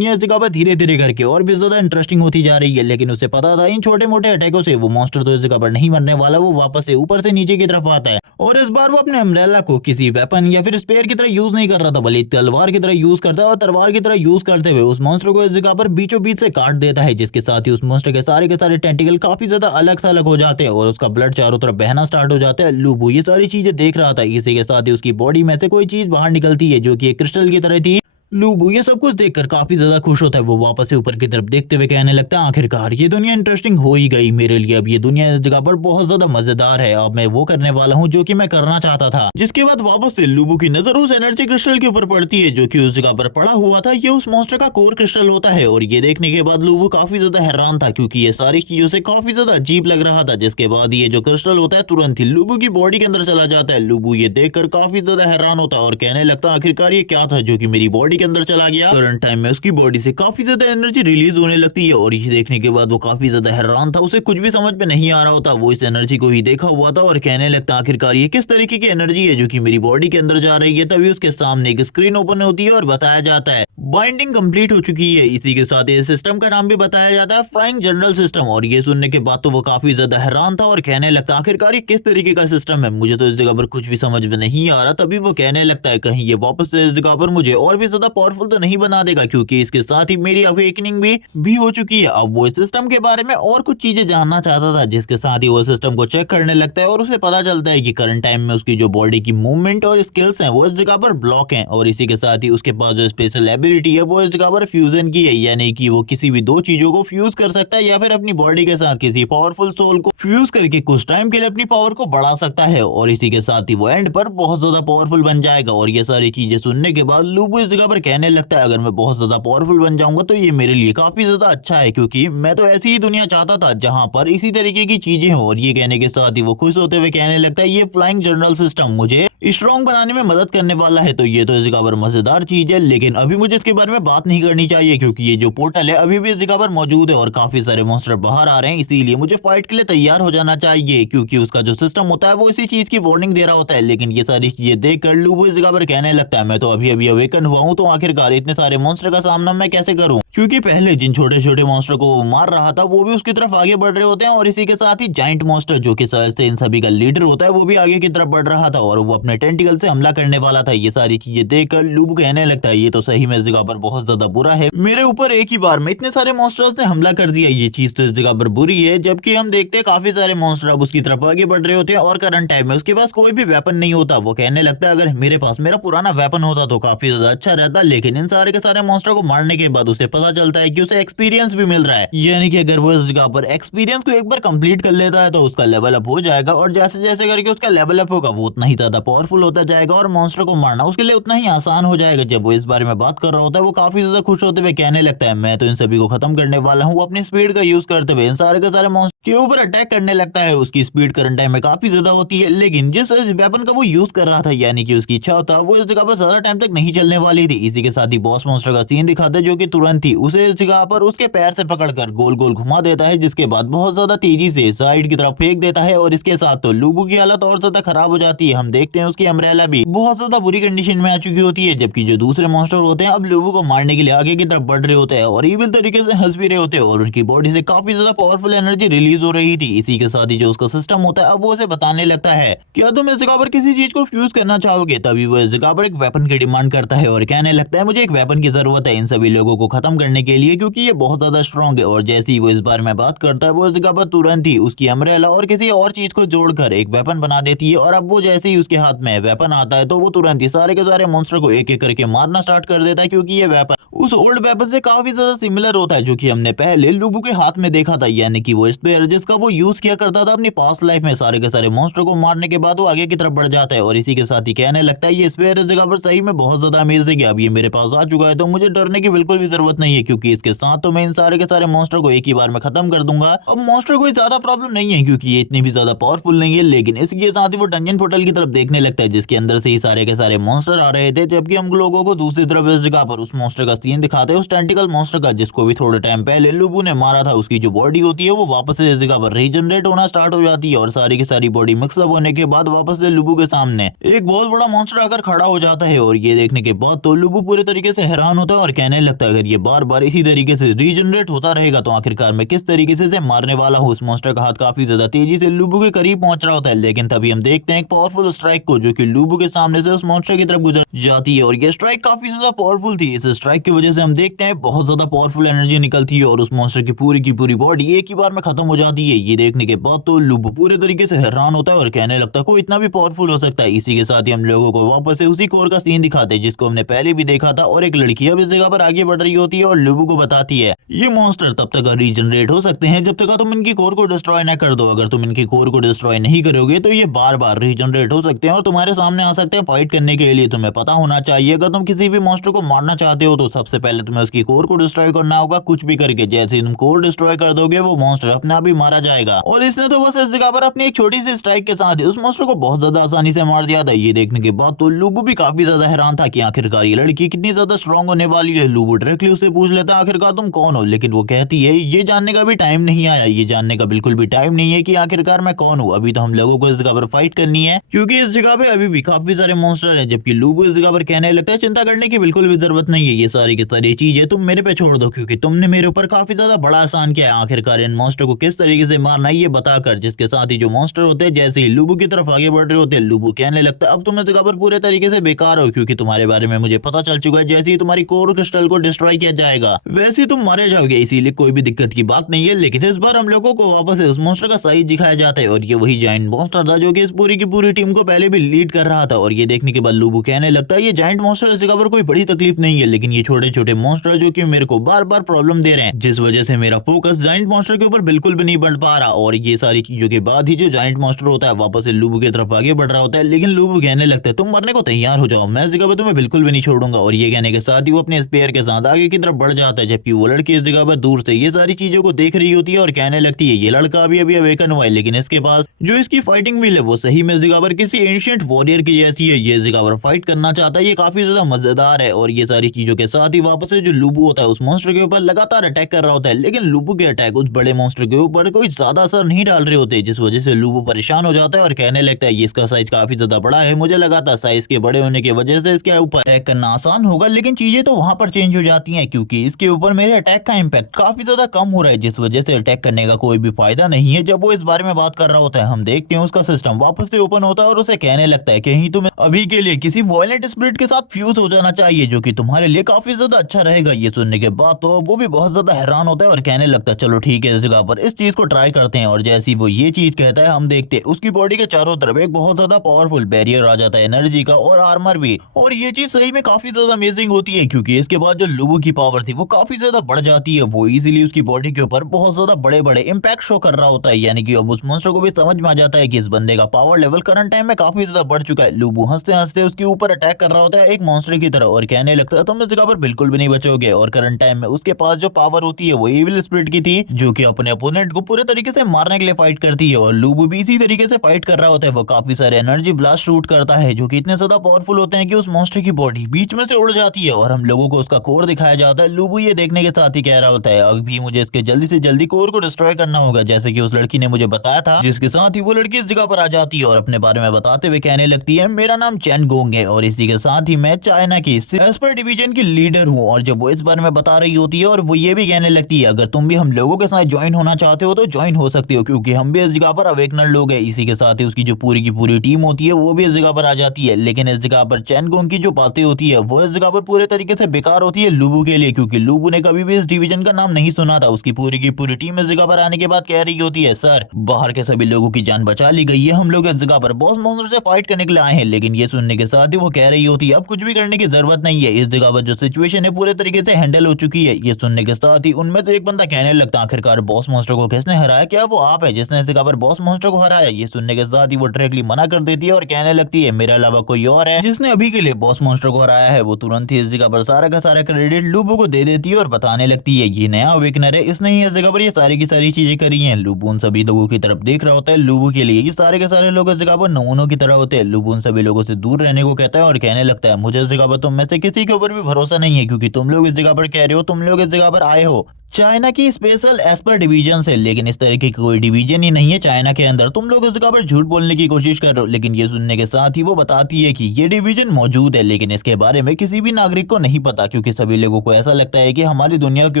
इस जगह पर धीरे धीरे करके और भी ज्यादा इंटरेस्टिंग होती जा रही है। लेकिन उसे पता था इन छोटे मोटे अटैकों से वो मॉन्स्टर तो इस जगह पर नहीं मरने वाला, वो वापस से ऊपर से नीचे की तरफ आता है। और इस बार वो अपने अम्ब्रेला को किसी वेपन या फिर स्पेयर की तरह यूज नहीं कर रहा था, बल्कि तलवार की तरह यूज करता है। और तलवार की तरह यूज करते हुए उस मॉन्स्टर को इस जगह पर बीचों बीच से काट देता है, जिसके साथ ही उस मॉन्स्टर के सारे टेंटिकल काफी ज्यादा अलग थलग हो जाते हैं और उसका ब्लड चारों तरफ बहना स्टार्ट हो जाता है। लूबू ये सारी चीजें देख रहा था। इसी के साथ ही उसकी बॉडी में से कोई चीज बाहर निकलती है जो कि एक क्रिस्टल की तरह थी। लूबू ये सब कुछ देखकर काफी ज्यादा खुश होता है। वो वापस से ऊपर की तरफ देखते हुए कहने लगता है आखिरकार ये दुनिया इंटरेस्टिंग हो ही गई मेरे लिए। अब ये दुनिया इस जगह पर बहुत ज्यादा मजेदार है। अब मैं वो करने वाला हूँ जो कि मैं करना चाहता था। जिसके बाद वापस से लूबू की नजर उस एनर्जी क्रिस्टल के ऊपर पड़ती है जो कि उस जगह पर पड़ा हुआ था। ये उस मॉन्स्टर का कोर क्रिस्टल होता है। और ये देखने के बाद लूबू काफी ज्यादा हैरान था, क्योंकि ये सारी चीजों से काफी ज्यादा अजीब लग रहा था। जिसके बाद ये जो क्रिस्टल होता है तुरंत ही लूबू की बॉडी के अंदर चला जाता है। लूबू ये देखकर काफी ज्यादा हैरान होता है और कहने लगता है आखिरकार ये क्या था जो कि मेरी बॉडी के अंदर चला गया। करंट टाइम में उसकी बॉडी से काफी ज्यादा एनर्जी रिलीज होने लगती है और ये देखने के बाद वो काफी ज्यादा हैरान था। उसे कुछ भी समझ में नहीं आ रहा होता। वो इस एनर्जी को ही देखा हुआ था और कहने लगता आखिरकार ये किस तरीके की एनर्जी है जो कि मेरी बॉडी के अंदर जा रही है। तभी उसके सामने एक स्क्रीन ओपन होती है और बताया जाता है बाइंडिंग कंप्लीट हो चुकी है। इसी के साथ इस सिस्टम का नाम भी बताया जाता है फ्लाइंग जनरल सिस्टम। और ये सुनने के बाद तो वो काफी ज्यादा हैरान था और कहने लगता आखिरकार ये किस तरीके का सिस्टम है, मुझे तो इस जगह पर कुछ भी समझ में नहीं आ रहा। तभी वो कहने लगता है कहीं ये वापस से इस जगह पर मुझे और भी ज्यादा पावरफुल तो नहीं बना देगा, क्योंकि इसके साथ ही मेरी अवेकनिंग भी हो चुकी है। अब वो इस सिस्टम के बारे में और कुछ चीजें जानना चाहता था, जिसके साथ ही वो सिस्टम को चेक करने लगता है और उसे पता चलता है कि करंट टाइम में उसकी जो बॉडी की मूवमेंट और स्किल्स हैं वो इस जगह पर ब्लॉक हैं, और इसी के साथ ही उसके पास जो स्पेशल एबिलिटी है वो इस जगह पर फ्यूजन की है, यानी कि वो किसी भी दो चीजों को फ्यूज कर सकता है या फिर अपनी बॉडी के साथ किसी पावरफुल सोल को फ्यूज करके कुछ टाइम के लिए अपनी पावर को बढ़ा सकता है, और इसी के साथ ही वो एंड पर बहुत ज्यादा पावरफुल बन जाएगा। और ये सारी चीजें सुनने के बाद लूबू इस जगह पर कहने लगता है, अगर मैं बहुत ज्यादा पावरफुल बन जाऊंगा तो ये मेरे लिए काफी ज्यादा अच्छा है, क्योंकि मैं तो ऐसी ही दुनिया चाहता था जहां पर इसी तरीके की चीजें हो। और ये कहने के साथ ही वो खुश होते हुए कहने लगता है, ये फ्लाइंग जनरल सिस्टम मुझे स्ट्रॉन्ग बनाने में मदद करने वाला है, तो ये तो इस जगह पर मजेदार चीज है, लेकिन अभी मुझे इसके बारे में बात नहीं करनी चाहिए, क्योंकि ये जो पोर्टल है अभी भी इस जगह पर मौजूद है और काफी सारे मॉन्स्टर बाहर आ रहे हैं, इसीलिए मुझे फाइट के लिए तैयार हो जाना चाहिए, क्योंकि उसका जो सिस्टम होता है वो इसी चीज की वार्निंग दे रहा होता है। लेकिन ये सारी चीजें देखकर लूबू इस जगह पर कहने लगता है, मैं तो अभी अभी अवेकन हुआ हूँ, तो आखिरकार इतने सारे मॉन्स्टर का सामना मैं कैसे करूँ, क्योंकि पहले जिन छोटे छोटे मॉन्स्टर को वो मार रहा था वो भी उसकी तरफ आगे बढ़ रहे होते हैं, और इसी के साथ ही जाइंट मॉन्स्टर जो कि शायद से इन सभी का लीडर होता है वो भी आगे की तरफ बढ़ रहा था और वो अपने टेंटिकल से हमला करने वाला था। ये सारी चीजें देखकर लूबू कहने लगता है, ये तो सही में इस जगह पर बहुत ज्यादा बुरा है, मेरे ऊपर एक ही बार में इतने सारे मॉन्स्टर्स ने हमला कर दिया, ये चीज तो इस जगह पर बुरी है। जबकि हम देखते हैं काफी सारे मॉन्स्टर अब उसकी तरफ आगे बढ़ रहे होते हैं और करंट टाइम में उसके पास कोई भी वेपन नहीं होता। वो कहने लगता है, अगर मेरे पास मेरा पुराना वेपन होता तो काफी ज्यादा अच्छा रहता, लेकिन इन सारे के सारे मॉन्स्टर को मारने के बाद उसे पता चलता है कि उसे एक्सपीरियंस भी मिल रहा है, यानी कि अगर वो इस जगह पर एक्सपीरियंस को एक बार कंप्लीट कर लेता है तो उसका लेवल अप हो जाएगा, और जैसे जैसे करके उसका लेवल अप होगा वो उतना ही ज्यादा पावरफुल होता जाएगा और मॉन्स्टर को मारना उसके लिए उतना ही आसान हो जाएगा। जब वो इस बारे में बात कर रहा होता है वो काफी ज्यादा खुश होते हुए कहने लगता है, मैं तो इन सभी को खत्म करने वाला हूँ। अपनी स्पीड का यूज करते हुए इन सारे के सारे मॉन्स्टर के ऊपर अटैक करने लगता है। उसकी स्पीड करंट टाइम में काफी ज्यादा होती है, लेकिन जिस वेपन का वो यूज कर रहा था, यानी कि उसकी इच्छा होता वो इस जगह पर ज्यादा टाइम तक नहीं चलने वाली थी। इसी के साथ ही बॉस मॉन्स्टर का सीन दिखाता है, जो कि तुरंत ही उसे इस जगह पर उसके पैर से पकड़कर गोल गोल घुमा देता है, जिसके बाद बहुत ज्यादा तेजी से साइड की तरफ फेंक देता है, और इसके साथ तो लूबू की हालत और ज्यादा खराब हो जाती है। हम देखते हैं उसकी अम्ब्रेला भी बहुत ज्यादा बुरी कंडीशन में आ चुकी होती है, जबकि जो दूसरे मॉन्स्टर होते हैं अब लूबू को मारने के लिए आगे की तरफ बढ़ रहे होते हैं और इविल तरीके से हंस भी रहे होते हैं, और उनकी बॉडी से काफी ज्यादा पावरफुल एनर्जी रिलीज हो रही थी। इसी के साथ ही जो उसका सिस्टम होता है अब वो उसे बताने लगता है, क्या तुम इस जगह पर किसी चीज को फ्यूज करना चाहोगे। तभी वो इस जगह पर एक वेपन की डिमांड करता है और कहने लगता है, मुझे एक वेपन की जरूरत है इन सभी लोगों को खत्म करने के लिए, क्योंकि ये बहुत ज्यादा स्ट्रॉन्ग है। और जैसे ही वो इस बारे में बात करता है वो इस जगह पर तुरंत ही उसकी अम्ब्रेला और किसी और चीज को जोड़कर एक वेपन बना देती है, और अब वो जैसे ही उसके हाथ में वेपन आता है तो वो तुरंत ही सारे के सारे मॉन्स्टर को एक एक करके मारना स्टार्ट कर देता है, क्योंकि ये वेपन उस ओल्ड वेपन से काफी ज्यादा सिमिलर होता है जो कि हमने पहले लूबू के हाथ में देखा था, यानी कि वो स्पेयर जिसका वो यूज किया करता था अपनी पास्ट लाइफ में। सारे के सारे मॉन्स्टर को मारने के बाद वो आगे की तरफ बढ़ जाता है और इसी के साथ ही कहने लगता है, ये स्पेयर इस जगह पर सही में बहुत ज्यादा अमेजिंग है, अब ये मेरे पास आ चुका है तो मुझे डरने की बिल्कुल भी जरूरत नहीं है, क्योंकि इसके साथ तो मैं इन सारे के सारे मॉन्स्टर को एक ही बार में खत्म कर दूंगा। अब मॉन्स्टर कोई ज्यादा प्रॉब्लम नहीं है, क्योंकि ये इतनी भी ज्यादा पावरफुल नहीं है, लेकिन इसके साथ ही वो डंजन पोर्टल की तरफ देखने लगता है, जिसके अंदर से ही सारे के सारे मॉन्स्टर आ रहे थे। जबकि हम लोगों को दूसरी तरफ इस जगह पर उस मॉन्स्टर का सीन दिखाते हैं, उस टेंटिकल मॉन्स्टर का, जिसको भी थोड़े टाइम पहले लूबू ने मारा था। उसकी जो बॉडी होती है वो वापस से इस जगह पर रीजनरेट होना स्टार्ट हो जाती है, और सारी की सारी बॉडी मिक्सअप होने के बाद वापस से लूबू के सामने एक बहुत बड़ा मॉन्स्टर आकर खड़ा हो जाता है। और ये देखने के बाद तो लूबू पूरे तरीके से हैरान होता है और कहने लगता है, अगर ये बार बार इसी तरीके से रीजनरेट होता रहेगा तो आखिरकार मैं किस तरीके से मारने वाला हूँ। उस मॉन्स्टर का हाथ काफी ज्यादा तेजी से लूबू के करीब पहुंच रहा होता है, लेकिन तभी हम देखते हैं एक पावरफुल स्ट्राइक को, जो कि लूबू के सामने से उस मॉन्स्टर की तरफ गुजर जाती है, और ये स्ट्राइक काफी ज्यादा पावरफुल थी। इस स्ट्राइक की वजह से हम देखते हैं बहुत ज्यादा पावरफुल एनर्जी निकलती है और उस मॉन्स्टर की पूरी बॉडी एक ही बार में खत्म हो जाती है। ये देखने के बाद तो लूबू पूरे तरीके से हैरान होता है और कहने लगता है, कोई इतना भी पावरफुल हो सकता है। इसी के साथ ही हम लोगों को वापस से उसी कोर का सीन दिखाते हैं जिसको हमने पहले भी देखा था, और एक लड़की अब इस जगह पर आगे बढ़ रही होती है और लूबू को बताती है, ये मॉन्स्टर तब तक रीजनरेट हो सकते हैं जब तक तुम इनकी कोर को डिस्ट्रॉय न कर दो। अगर तुम इनकी कोर को डिस्ट्रॉय नहीं करोगे तो ये बार बार रीजनरेट हो सकते हैं और तुम्हारे सामने आ सकते हैं फाइट करने के लिए। तुम्हें पता होना चाहिए, अगर तुम किसी भी मॉन्स्टर को मारना चाहते हो तो सबसे पहले तुम्हें उसकी कोर को डिस्ट्रॉय करना होगा, कुछ भी करके। जैसे ही तुम कोर डिस्ट्रॉय कर दोगे वो मॉन्स्टर अपने आप ही मारा जाएगा, और इसने तो बस इस जगह पर अपनी एक छोटी सी स्ट्राइक के साथ उस मॉन्स्टर को बहुत ज्यादा आसानी से मार दिया था। ये देखने के बाद तो लूबू भी काफी ज्यादा हैरान था कि आखिरकार ये लड़की कितनी ज्यादा स्ट्रांग होने वाली है। लूबू डायरेक्टली उससे पूछ लेता है आखिरकार तुम कौन हो, लेकिन वो कहती है ये जानने का भी टाइम नहीं आया, ये जानने का बिल्कुल भी टाइम नहीं है कि आखिरकार मैं कौन हूँ। अभी तो हम लोगों को इस जगह पर फाइट करनी है क्योंकि इस जगह पे अभी भी काफी सारे मॉन्स्टर हैं। जबकि लूबू इस जगह पर कहने लगता है चिंता करने की बिल्कुल भी जरूरत नहीं है, ये सारी की सारी चीजें तुम मेरे पे छोड़ दो क्योंकि तुमने मेरे ऊपर काफी ज्यादा बड़ा आसान किया है आखिरकार इन मॉन्स्टर को किस तरीके से मारना है ये बताकर। जिसके साथ ही जो मॉन्स्टर होते हैं जैसे ही लूबू की तरफ आगे बढ़ रहे होते हैं, लूबू कहने लगता है अब तुम इस जगह पर पूरे तरीके से बेकार हो क्योंकि तुम्हारे बारे में मुझे पता चल चुका है, जैसे ही तुम्हारी कोर क्रिस्टल को डिस्ट्रॉय किया जाएगा वैसे ही तुम मारे जाओगे, इसीलिए कोई भी दिक्कत की बात नहीं है। लेकिन इस बार हम लोगों को वापस से उस मॉन्स्टर का साइज दिखाया जाता है और ये वही जायंट मॉन्स्टर था जो कि इस पूरी की पूरी टीम को पहले भी लीड कर रहा था। और ये देखने के बाद लूबू कहने लगता है ये जायंट मॉन्स्टर इस जगह पर कोई बड़ी तकलीफ नहीं है, लेकिन ये छोटे छोटे मॉन्स्टर जो कि मेरे को बार बार प्रॉब्लम दे रहे हैं, जिस वजह से मेरा फोकस जायंट मॉन्स्टर के ऊपर बिल्कुल भी नहीं बढ़ पा रहा। और ये सारी चीजों के बाद ही जो जायंट मॉन्स्टर होता है वापस से लूबू की तरफ आगे बढ़ रहा होता है। लेकिन लूबू कहने लगता है तुम मरने को तैयार हो जाओ, मैं इस जगह पर तुम्हें बिल्कुल भी नहीं छोड़ूंगा। और ये कहने के साथ ही वो अपने स्पेयर के साथ आगे की तरफ बढ़ जाता है, जबकि वो लड़की इस जगह पर दूर से ये सारी चीजों को देख रही होती है और कहने लगती है ये लड़का अभी अभी अवेकन हुआ है, लेकिन इसके पास जो इसकी फाइटिंग व्हील है वो सही में इस जगह पर किसी एंशिएंट वॉरियर की जैसी है, ये इस जगह पर फाइट करना चाहता है, ये काफी ज्यादा मजेदार है। और ये सारी चीजों के साथ ही वापस से जो लूबू होता है उस मॉन्स्टर के ऊपर लगातार अटैक कर रहा होता है, लेकिन लूबू के अटैक उस बड़े मॉन्स्टर के ऊपर कोई ज्यादा असर नहीं डाल रहे होते, जिस वजह से लूबू परेशान हो जाता है और कहने लगता है ये इसका साइज काफी ज्यादा बड़ा है, मुझे लगा था साइज के बड़े होने की वजह से इसके ऊपर अटैक करना आसान होगा, लेकिन चीजें तो वहां पर चेंज हो जाती हैं क्योंकि इसके ऊपर मेरे अटैक का इम्पैक्ट काफी ज्यादा कम हो रहा है, जिस वजह से अटैक करने का कोई भी फायदा नहीं है। जब वो इस बारे में बात कर रहा होता है हम देखते हैं उसका सिस्टम वापस से ओपन होता है और उसे कहने लगता है कहीं तुम्हें अभी के लिए किसी वॉयलेंट स्पिरिट के साथ फ्यूज हो जाना चाहिए जो कि तुम्हारे लिए काफी ज्यादा अच्छा रहेगा। ये सुनने के बाद तो वो भी बहुत ज्यादा हैरान होता है और कहने लगता है चलो ठीक है इस जगह पर इस चीज को ट्राई करते हैं। और जैसी वो ये चीज कहता है हम देखते हैं उसकी बॉडी के चारों तरफ एक बहुत ज्यादा पावरफुल बैरियर आ जाता है एनर्जी का और आर्मर भी, और ये चीज सही में काफी ज्यादा अमेजिंग होती है क्योंकि इसके बाद जो लूबू की पावर थी वो काफी ज्यादा बढ़ जाती है, वो इजीली उसकी बॉडी के ऊपर बहुत ज्यादा बड़े बड़े इंपैक्ट शो कर रहा होता है, यानी कि अब उस मॉन्स्टर को भी समझ में आ जाता है कि इस बंदे का पावर लेवल करंट टाइम में काफी ज्यादा बढ़ चुका है। लूबू हंसते हंसते उसके ऊपर अटैक कर रहा होता है एक मॉन्स्टर की तरह और कहने लगता है तुम इस जगह पर बिल्कुल भी नहीं बचोगे। और करंट टाइम में उसके पास जो पावर होती है वो इविल स्पिरिट की थी जो कि अपने अपोनेंट को पूरे तरीके से मारने के लिए फाइट करती है, और लूबू भी इसी तरीके से फाइट कर रहा होता है। वो काफी सारे एनर्जी ब्लास्ट शूट करता है जो कि इतने ज्यादा पावरफुल होते हैं कि उस मॉन्स्टर की बॉडी बीच में से उड़ जाती है और हम लोगों को उसका कोर दिखाया जाता है। लूबू ये देखने के साथ ही कह रहा होता है अभी मुझे इसके जल्दी से जल्दी कोर को डिस्ट्रॉय करना होगा, जैसे कि उस लड़की ने मुझे बताया था। जिसके साथ ही वो लड़की इस जगह पर आ जाती है और अपने बारे में बताते हुए कहने लगती है मेरा नाम चैन गोंग है और इसी के साथ ही मैं चाइना की एस्पर डिवीजन की लीडर हूँ। और जब वो इस बारे में बता रही होती है और वो ये भी कहने लगती है अगर तुम भी हम लोगों के साथ ज्वाइन होना चाहते हो तो ज्वाइन हो सकते हो क्योंकि हम भी इस जगह पर अवेकनर लोग हैं। इसी के साथ ही उसकी जो पूरी की पूरी टीम होती है वो भी इस जगह पर आ जाती है, लेकिन इस जगह पर चैन गोंग की जो बातें होती है वो इस जगह पर पूरे तरीके से बेकार होती है लूबू के लिए, क्योंकि लूबू ने कभी भी इस डिवीजन का नाम नहीं सुना था। उसकी पूरी की पूरी टीम इस जगह पर आने के बाद कह रही होती है सर बाहर के सभी लोगों की जान बचा ली गई है, हम लोग इस जगह पर बॉस मॉन्स्टर से फाइट करने के लिए आए हैं। लेकिन ये सुनने के साथ ही वो कह रही होती है अब कुछ भी करने की जरूरत नहीं है, इस जगह पर जो सिचुएशन है पूरे तरीके से हैंडल हो चुकी है। ये सुनने के साथ ही उनमें से एक बंदा कहने लगता आखिरकार बॉस मॉन्स्टर को किसने हराया, क्या वो आप है जिसने इस जगह पर बॉस मॉन्स्टर को हराया। ये सुनने के साथ ही वो डायरेक्टली मना कर देती है और कहने लगती है मेरे अलावा कोई और है जिसने अभी के लिए बॉस मॉन्स्टर को हराया है। वो तुरंत ही इस जगह पर सारा का सारा क्रेडिट लूबू को दे देती है और बताने लगती है ये नया अवेकनर है, इसने ही इस जगह पर ये सारी की सारी चीजें करी हैं। लूबू उन सभी लोगों की तरफ देख रहा होता है, लूबू के लिए ये सारे के सारे लोग इस जगह पर नमूनों की तरह होते हैं। लूबू उन सभी लोगों से दूर रहने को कहता है और कहने लगता है मुझे इस जगह पर तुम में से किसी के ऊपर भी भरोसा नहीं है क्योंकि तुम लोग इस जगह पर कह रहे हो तुम लोग इस जगह पर आए हो चाइना की स्पेशल एस्पर डिवीजन से, लेकिन इस तरीके की कोई डिवीजन ही नहीं है चाइना के अंदर, तुम लोग इस जगह पर झूठ बोलने की कोशिश कर रहे हो। लेकिन ये सुनने के साथ ही वो बताती है कि ये डिवीजन मौजूद है लेकिन इसके बारे में किसी भी नागरिक को नहीं पता क्योंकि सभी लोगों को ऐसा लगता है कि हमारी दुनिया के